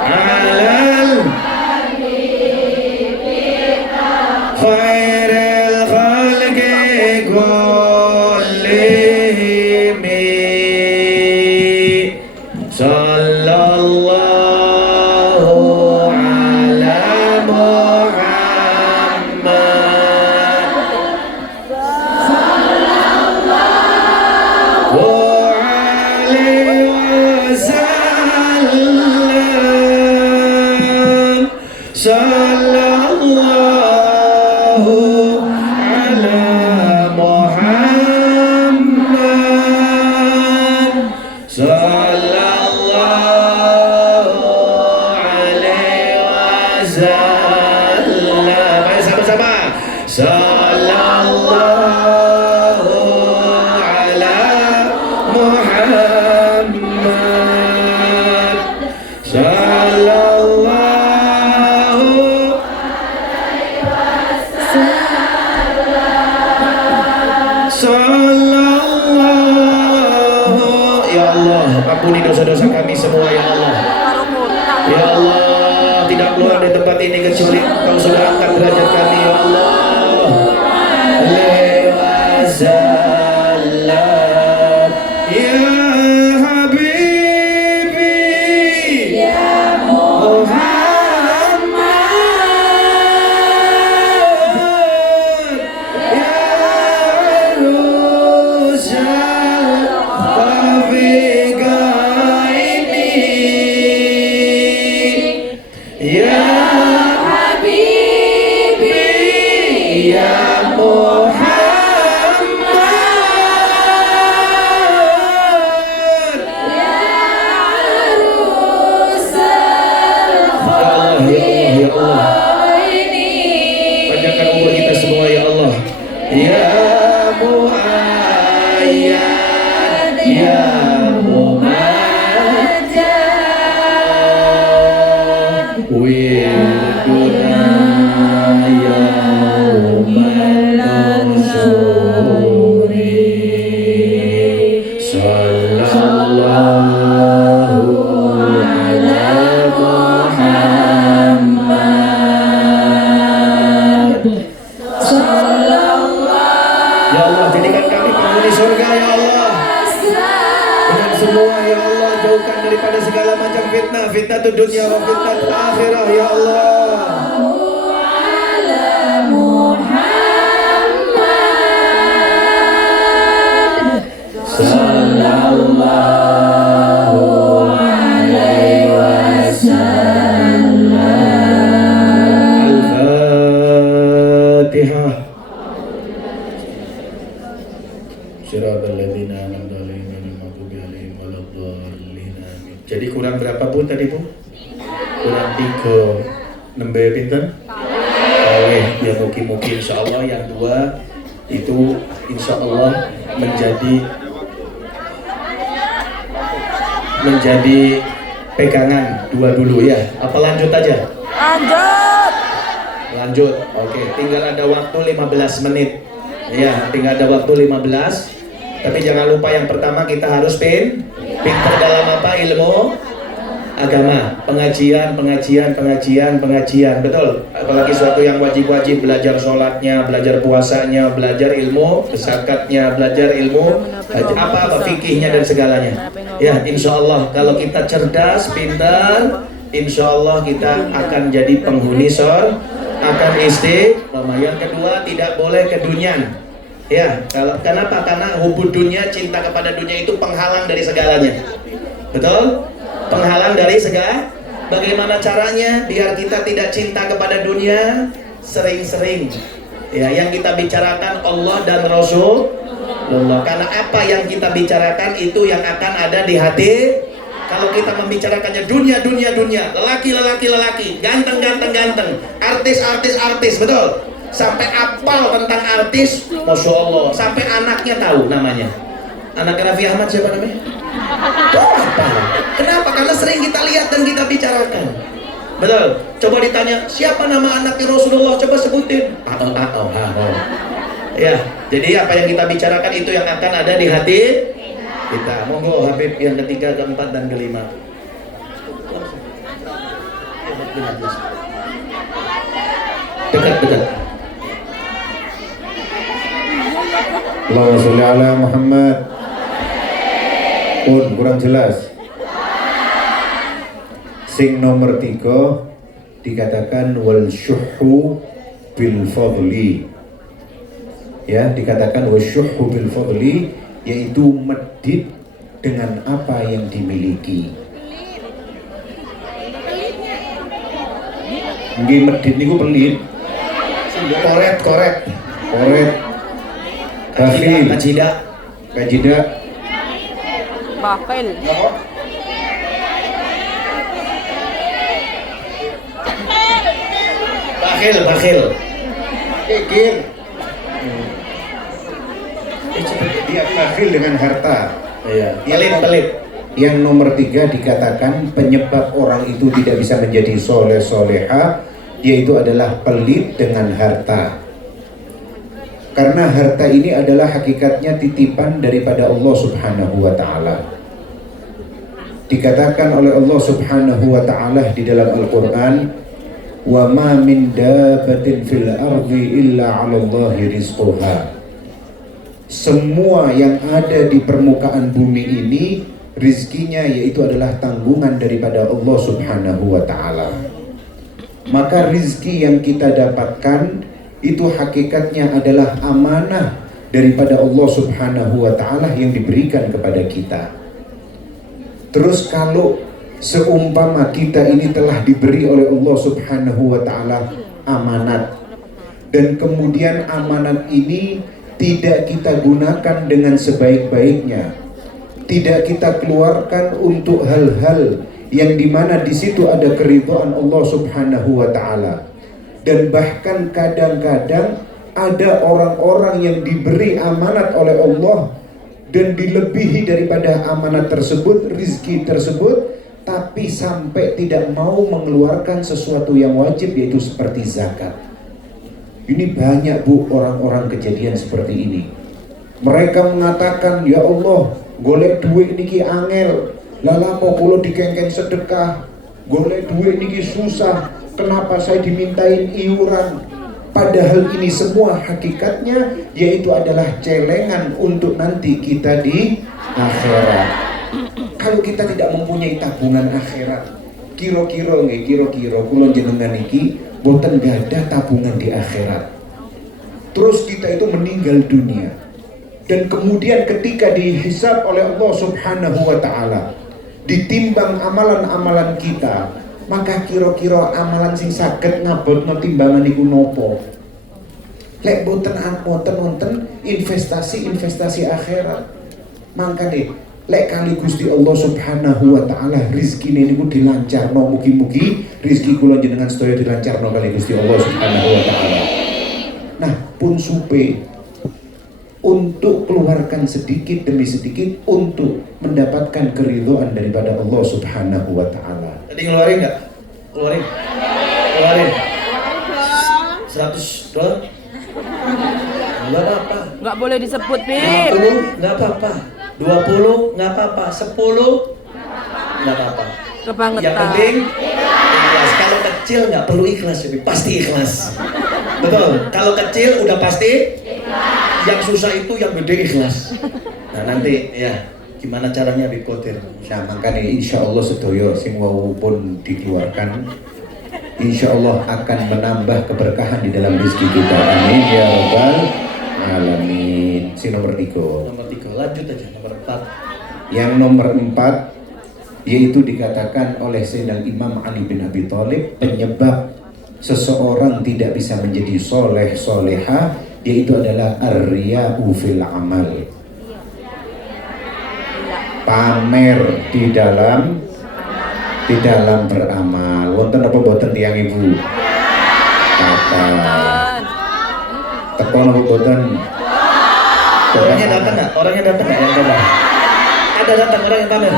على خير الخلق كلهم صلى الله على محمد وعليه وسلم صلى الله على محمد صلى الله عليه وسلم. Ayo sama-sama. Sallallahu ala Muhammad. Sallallahu Sallallahu. Ya Allah, ampuni dosa-dosa kami semua ya Allah. Ya Allah, tidak keluar dari tempat ini kecuali Engkau sudah angkat derajat kami ya Allah. Alaihi wasallam. Ya Habibi ya Muhammad ya Rusal Tafiqa ini ya Habibi ya Muhammad ya Rusal Tafiqa ini. Panjangkan umur kita semua ya Allah. Ya Muayyad ya Mumajjad wirduna yaumal nusyuri sallallahu ala Muhammad. Ya Allah, jadikan kami penghuni surga ya Allah. Dengan semua ya Allah, jauhkan daripada segala macam fitnah, fitnah tu dunia wa fitnah akhirah ya Allah. Sallallahu alaihi wasallam. Al-Fatihah. Siratal ladzina an'amta 'alaihim ghairil maghdubi 'alaihim waladdallin. Amin. Jadi kurang berapa Bu tadi Bu? Kurang 3 nembe pinten? Oke, ya mugi-mugi insyaallah yang 2 itu insyaallah menjadi pegangan 2 dulu ya. Apa lanjut aja? Lanjut. Oke, tinggal ada waktu 15 menit. Ya, tinggal ada waktu 15. Tapi jangan lupa yang pertama kita harus pintar dalam apa? Ilmu agama, pengajian, betul. Apalagi suatu yang wajib-wajib, belajar sholatnya, belajar puasanya, belajar ilmu zakatnya, belajar ilmu apa fikihnya dan segalanya. Ya, insya Allah kalau kita cerdas, pintar, insya Allah kita akan jadi penghuni surga, akan istiqomah. Yang kedua, tidak boleh kedunian. Ya, kenapa? Karena hubud dunia, cinta kepada dunia itu penghalang dari segalanya. Betul? Penghalang dari segala. Bagaimana caranya biar kita tidak cinta kepada dunia? Sering-sering ya, yang kita bicarakan Allah dan Rasulullah. Karena apa yang kita bicarakan itu yang akan ada di hati. Kalau kita membicarakannya dunia, lelaki, ganteng, artis, betul. Sampai apal tentang artis, Masya Allah, sampai anaknya tahu namanya. Anak Raffi Ahmad siapa namanya? Apa? Kenapa? Karena sering kita lihat dan kita bicarakan. Betul. Coba ditanya, siapa nama anaknya Rasulullah? Coba sebutin. Ya, jadi apa yang kita bicarakan itu yang akan ada di hati kita. Monggo Habib yang ketiga, keempat, dan kelima. Dekat. Allahumma sholli ala Muhammad. Kurang jelas. Sing nomor 3 dikatakan wal syuhu bil fadli. Ya, dikatakan wal syuhu bil fadli, yaitu medit dengan apa yang dimiliki. Nggih, medit niku pelit. Koret. Bakhil. Kajida. Bakil. Bakhil. Kikir. Dia bakhil dengan harta. Iya. Pelit. Yang nomor 3 dikatakan penyebab orang itu tidak bisa menjadi soleh soleha, yaitu adalah pelit dengan harta. Karena harta ini adalah hakikatnya titipan daripada Allah Subhanahu wa Ta'ala. Dikatakan oleh Allah Subhanahu wa Ta'ala di dalam Al-Quran, wa ma min dabbatin fil ardi illa 'ala Allahi rizquha. Semua yang ada di permukaan bumi ini rizkinya yaitu adalah tanggungan daripada Allah Subhanahu wa Ta'ala. Maka rizki yang kita dapatkan itu hakikatnya adalah amanah daripada Allah Subhanahu wa Ta'ala yang diberikan kepada kita. Terus kalau seumpama kita ini telah diberi oleh Allah Subhanahu wa Ta'ala amanat, dan kemudian amanat ini tidak kita gunakan dengan sebaik-baiknya, tidak kita keluarkan untuk hal-hal yang dimana di situ ada keridhaan Allah Subhanahu wa Ta'ala, dan bahkan kadang-kadang ada orang-orang yang diberi amanat oleh Allah dan dilebihi daripada amanat tersebut, rizki tersebut, tapi sampai tidak mau mengeluarkan sesuatu yang wajib, yaitu seperti zakat. Ini banyak bu orang-orang kejadian seperti ini. Mereka mengatakan, ya Allah, golek duit niki angel, lala kok kula dikengken sedekah, golek duit niki susah, kenapa saya dimintain iuran? Padahal ini semua hakikatnya yaitu adalah celengan untuk nanti kita di akhirat. Kalau kita tidak mempunyai tabungan akhirat, kira-kira kula jenengan iki boten gadah tabungan di akhirat. Terus kita itu meninggal dunia, dan kemudian ketika dihisab oleh Allah Subhanahu wa Ta'ala, ditimbang amalan-amalan kita, maka kira-kira amalan sing saged ngabotno timbangan iku nopo? Lek boten wonten investasi akhirat. Mangkane lek kali Gusti Allah Subhanahu wa Ta'ala rizkine niku dilancarno, mugi-mugi rizki kula jenengan sedaya dilancarno kali Gusti Allah Subhanahu wa Ta'ala. Nah, pun supe untuk keluarkan sedikit demi sedikit untuk mendapatkan keridhaan daripada Allah Subhanahu wa Ta'ala. Tadi ngeluarin nggak? Keluarin. 100 dolar? Nggak apa-apa. Nggak boleh disebut, Bib. 50 nggak apa-apa. 20 nggak apa-apa. 10 nggak apa-apa. Kebangetan. Yang penting ikhlas. Kalau kecil nggak perlu ikhlas, jadi pasti ikhlas. Betul. Kalau kecil udah pasti ikhlas. Yang susah itu yang gede ikhlas. Nah nanti ya gimana caranya Habib Qadir? Nah makanya insya Allah sedoyo sing wau pun dikeluarkan, insya Allah akan menambah keberkahan di dalam rezeki kita. Amin ya rabbal alamin. Si nomor 3. Nomor 3, lanjut aja nomor 4. Yang nomor 4 yaitu dikatakan oleh Sayyidina Imam Ali bin Abi Thalib, penyebab seseorang tidak bisa menjadi soleh soleha yaitu adalah ar-riya'u fil amal, pamer di dalam beramal. Wonten apa boten tiang ibu? Kata tekon apa boten? Orangnya datang nggak? Orangnya datang nggak yang pamer? Ada datang orang yang pamer.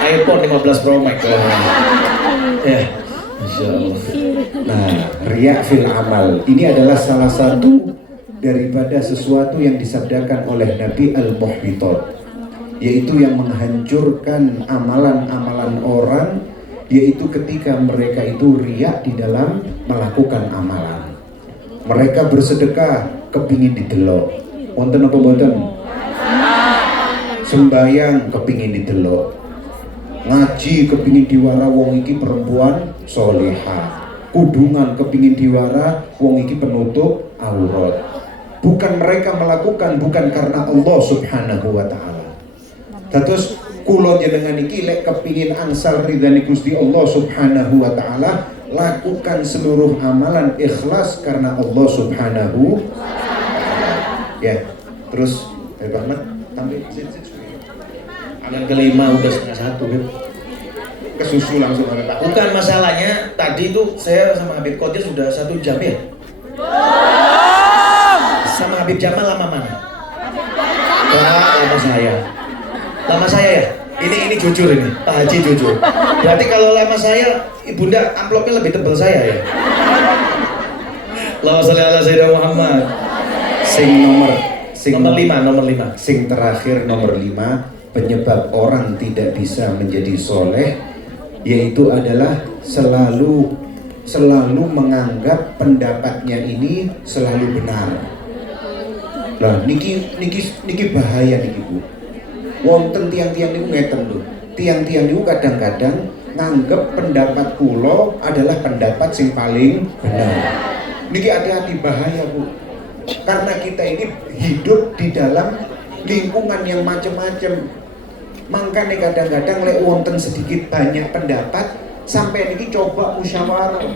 iPhone 15 Pro Max. Ya, Insya Allah. Nah, riya fil amal ini adalah salah satu daripada sesuatu yang disabdakan oleh Nabi al-muhbitat, yaitu yang menghancurkan amalan-amalan orang, yaitu ketika mereka itu riya di dalam melakukan amalan. Mereka bersedekah kepingin didelok, wonten apa boten? Sembayang kepingin didelok, ngaji kepingin diwara wong iki perempuan soleha, kudungan kepingin diwara wong iki penutup aurat. Bukan mereka melakukan bukan karena Allah subhanahu wa ta'ala. Terus kulo jenengan iki lek kepingin angsal ridhani Gusti Allah subhanahu wa ta'ala, lakukan seluruh amalan ikhlas karena Allah subhanahu wa ta'ala. Ya, terus Habib Ahmad tampil Yang kelima udah 1:30 Beb. kesusu langsung Habib Ahmad. Bukan masalahnya, tadi tuh saya sama Habib Qadir sudah 1 jam ya. Sama Habib Jamal lama mana? Lama saya. Lama saya ya? Ini jujur ini, Pak Haji jujur. Berarti kalau lama saya, Ibunda amplopnya lebih tebal saya ya. Allahumma sholli ala Sayyidina Muhammad. Nomor 5. Sing terakhir nomor 5, penyebab orang tidak bisa menjadi soleh yaitu adalah selalu menganggap pendapatnya ini selalu benar. Lah niki bahaya niki Bu. Wonten tiang-tiang niku ngeten lho. Tiang-tiang niku kadang-kadang nganggep pendapat kula adalah pendapat sing paling benar. Niki hati-hati, bahaya Bu. Karena kita ini hidup di dalam lingkungan yang macam-macam. Makanya kadang-kadang lek wonten sedikit banyak pendapat sampai niki coba musyawarah.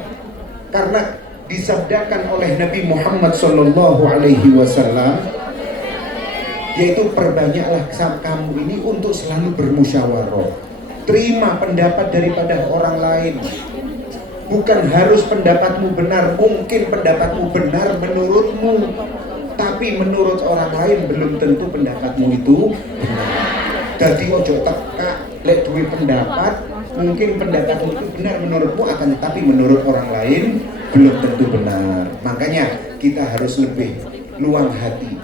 Karena disabdakan oleh Nabi Muhammad sallallahu alaihi wasallam, yaitu perbanyaklah kamu ini untuk selalu bermusyawarah. Terima pendapat daripada orang lain. Bukan harus pendapatmu benar, mungkin pendapatmu benar menurutmu, tapi menurut orang lain belum tentu pendapatmu itu benar. Jadi ojo teka lek duwe pendapat, mungkin pendapatmu itu benar menurutmu, akan tetapi menurut orang lain belum tentu benar. Makanya kita harus lebih luang hati,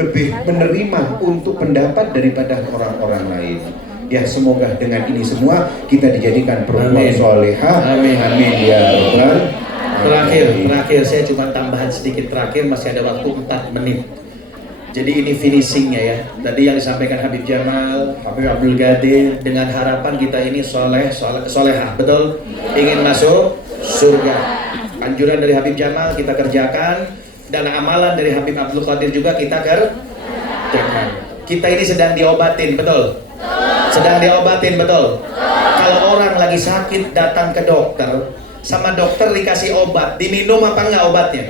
lebih menerima untuk pendapat daripada orang-orang lain. Ya, semoga dengan ini semua kita dijadikan perempuan soleha. Amin. Amin ya rabbal. Terakhir saya cuma tambahan sedikit, terakhir masih ada waktu 4 menit. Jadi ini finishingnya ya. Tadi yang disampaikan Habib Jamal, Habib Abdul Qadir, dengan harapan kita ini soleha, betul? Ingin masuk surga. Anjuran dari Habib Jamal kita kerjakan, dan amalan dari Habib Abdul Qadir juga kita kerjakan. Kita ini sedang diobatin, betul? Sedang diobatin, betul? Kalau orang lagi sakit datang ke dokter, sama dokter dikasih obat, diminum apa enggak obatnya?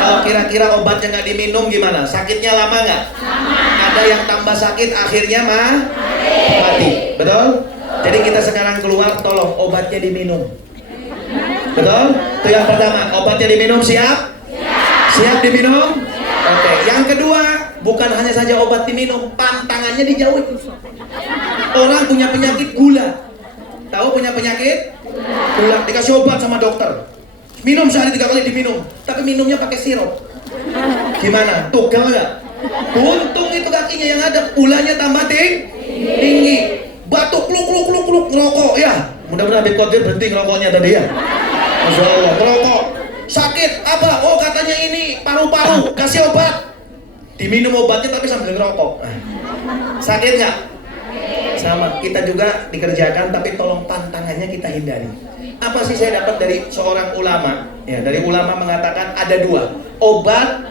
Kalau kira-kira obatnya nggak diminum gimana? Sakitnya lama nggak? Ada yang tambah sakit akhirnya mati, betul? Jadi kita sekarang keluar, tolong obatnya diminum, betul? Itu yang pertama, obatnya diminum, siap? Siap diminum? Oke. Yang kedua, bukan hanya saja obat diminum, pantangannya dijauhi. Orang punya penyakit gula, tahu punya penyakit gula, dikasih obat sama dokter, minum sehari 3 kali diminum, tapi minumnya pakai sirup. Gimana? Tugel nggak? Untung itu kakinya yang ada, gulanya tambah tinggi. batuk, kluk ngerokok ya. Mudah-mudahan Habib Qadir berhenti ngerokoknya tadi ya. Masya Allah, ngerokok. Sakit apa? Oh katanya ini paru-paru, kasih obat. Diminum obatnya tapi sambil ngerokok. Sakit nggak? Sama, kita juga dikerjakan tapi tolong pantangannya kita hindari. Apa sih saya dapat dari seorang ulama? Ya, dari ulama mengatakan ada dua, obat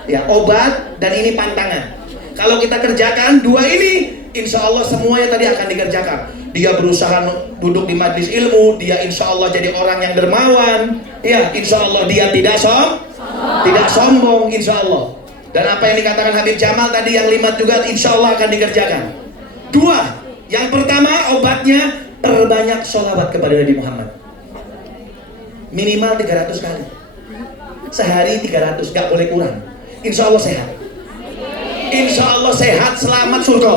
dan ini pantangan. Kalau kita kerjakan dua ini, insya Allah semuanya tadi akan dikerjakan. Dia berusaha duduk di majlis ilmu, dia insya Allah jadi orang yang dermawan. Ya, insya Allah dia tidak sombong, insya Allah. Dan apa yang dikatakan Habib Jamal tadi yang 5 juga insya Allah akan dikerjakan. Dua, yang pertama obatnya perbanyak sholawat kepada Nabi Muhammad. Minimal 300 kali. Sehari 300, gak boleh kurang. Insya Allah sehat. Insya Allah sehat, selamat surga.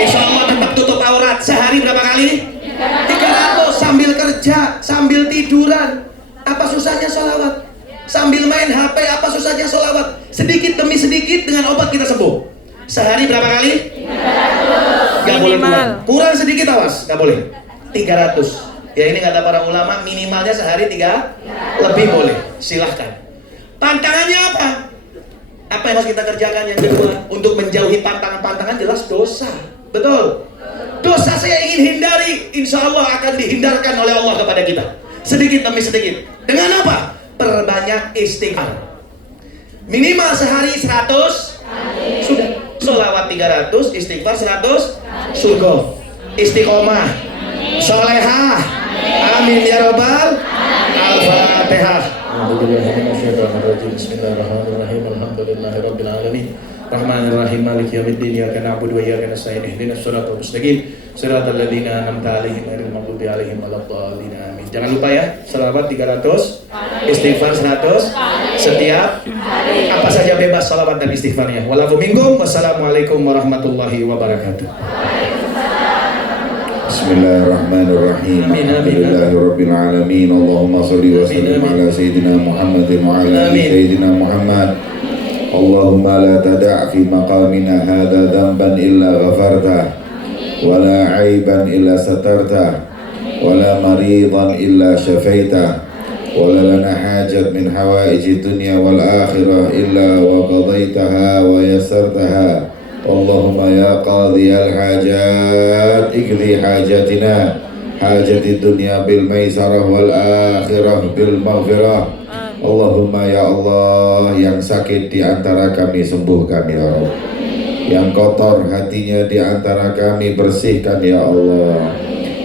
Insya Allah tetap tutup aurat. Sehari berapa kali? 300. Sambil kerja, sambil tiduran. Apa susahnya sholawat? Sambil main HP, apa susahnya sholawat? Sedikit demi sedikit dengan obat kita sembuh. Sehari berapa kali? 300. Gak boleh kurang. Kurang sedikit awas, gak boleh. 300. Ya ini kata para ulama minimalnya sehari 3, lebih boleh. Silahkan. Tantangannya apa? Apa yang harus kita kerjakan? Yang kedua, untuk menjauhi pantangan-pantangan jelas dosa. Betul. Dosa saya ingin hindari, insya Allah akan dihindarkan oleh Allah kepada kita. Sedikit demi sedikit. Dengan apa? Perbanyak istighfar. Minimal sehari 100. Sudah. Sholawat 300, istighfar 100. Surga. Istiqomah. Solehah. Amin ya Rabbal. Al-Fatihah. Bismillahirrahmanirrahim. Alhamdulillahirabbil alamin. Rahmanirrahim. Maliki yaumiddin. Iyyaka na'budu wa iyyaka nasta'in. Ihdinas siratal mustaqim. Siratal ladzina an'amta 'alaihim ghairil maghdubi 'alaihim waladdallin. Amin. Jangan lupa ya, selawat 300, istighfar 100 setiap apa saja bebas selawat dan istighfarnya. Walakum minkum. Wassalamualaikum warahmatullahi wabarakatuh. Bismillahirrahmanirrahim. Alhamdulillahirabbil alamin. Allahumma shalli wa sallim ala sayyidina Muhammadin wa ala ali sayyidina Muhammad. Allahumma la tada' fi maqamina hadha dhanban illa ghafartah wa la 'aiban illa satartah wa la maridan illa syafaitah wa la lana hajat min hawaiji dunya wal akhirah illa wa qadaitaha wa yassartaha. Allahumma ya qadhiyal hajat iqdi hajatina hajatid dunya bil maisarah wal akhirah bil maghfirah. Allahumma ya Allah, yang sakit di antara kami sembuhkan ya Allah. Yang kotor hatinya di antara kami bersihkan ya Allah.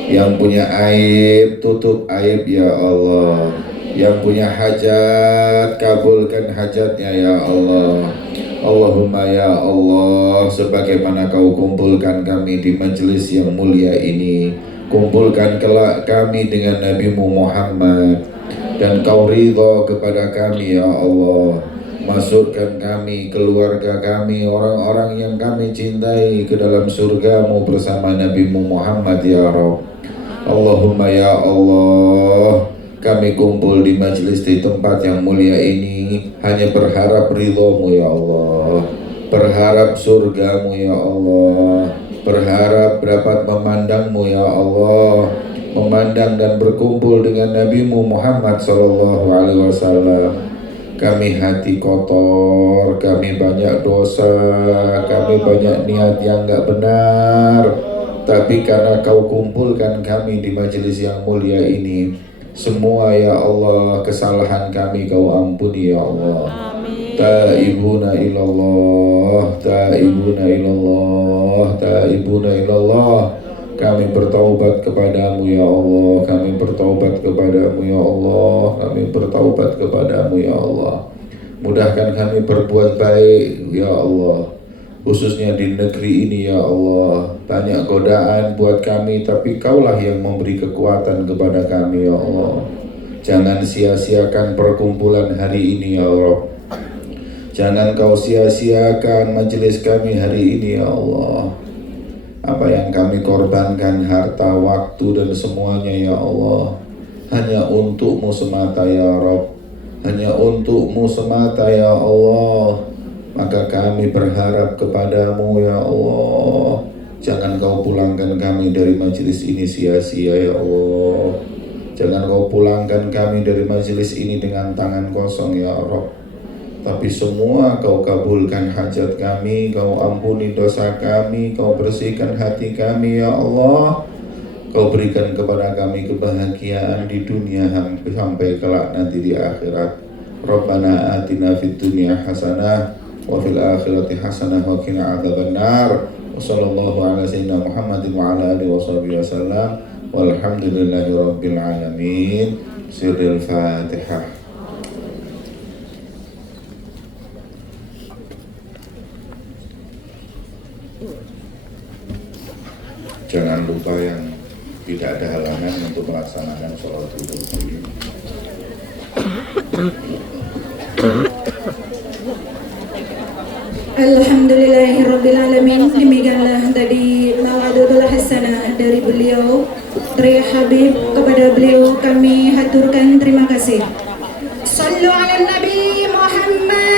Yang punya aib tutup aib ya Allah. Yang punya hajat kabulkan hajatnya ya Allah. Allahumma ya Allah, sebagaimana kau kumpulkan kami di majelis yang mulia ini, kumpulkan kelak kami dengan Nabi-Mu Muhammad, dan kau ridha kepada kami ya Allah. Masukkan kami, keluarga kami, orang-orang yang kami cintai ke dalam surgamu bersama Nabi-Mu Muhammad ya Rabb. Allahumma ya Allah, kami kumpul di majelis di tempat yang mulia ini hanya berharap ridho-Mu ya Allah, berharap surga-Mu ya Allah, berharap dapat memandang-Mu ya Allah, memandang dan berkumpul dengan Nabi-Mu Muhammad sallallahu alaihi wasallam. Kami hati kotor, kami banyak dosa, kami banyak niat yang enggak benar, tapi karena Kau kumpulkan kami di majelis yang mulia ini, semua ya Allah kesalahan kami Kau ampuni ya Allah. Taibuna ilallah, taibuna ilallah, taibuna ilallah. Kami bertaubat kepadamu ya Allah, kami bertaubat kepadamu ya Allah, kami bertaubat kepadamu ya Allah. Mudahkan kami berbuat baik ya Allah, khususnya di negeri ini ya Allah. Banyak godaan buat kami, tapi Kaulah yang memberi kekuatan kepada kami ya Allah. Jangan sia-siakan perkumpulan hari ini ya Rabb. Jangan Kau sia-siakan majelis kami hari ini ya Allah. Apa yang kami korbankan, harta, waktu dan semuanya ya Allah, hanya untuk-Mu semata ya Rabb, hanya untuk-Mu semata ya Allah. Maka kami berharap kepadamu ya Allah, Jangan kau pulangkan kami dari majelis ini sia-sia ya Allah. Jangan kau pulangkan kami dari majelis ini dengan tangan kosong ya Rabb. Tapi semua kau kabulkan hajat kami, kau ampuni dosa kami, kau bersihkan hati kami ya Allah. Kau berikan kepada kami kebahagiaan di dunia sampai kelak nanti di akhirat. Rabbana atina fid dunya hasanah wa fil akhirati hasanah wa qina adzabannar. Wa sallallahu ala sayyidina Muhammadin wa ala alihi washabihi wasallam. Walhamdulillahi rabbil alamin. Sirril Fatihah. Jangan lupa yang tidak ada halangan untuk melaksanakan sholat idul fitri. Alhamdulillahirrabbilalamin. Demikianlah tadi mawadudul hasanah dari beliau, dari Habib. Kepada beliau kami haturkan terima kasih. Sallu ala Nabi Muhammad.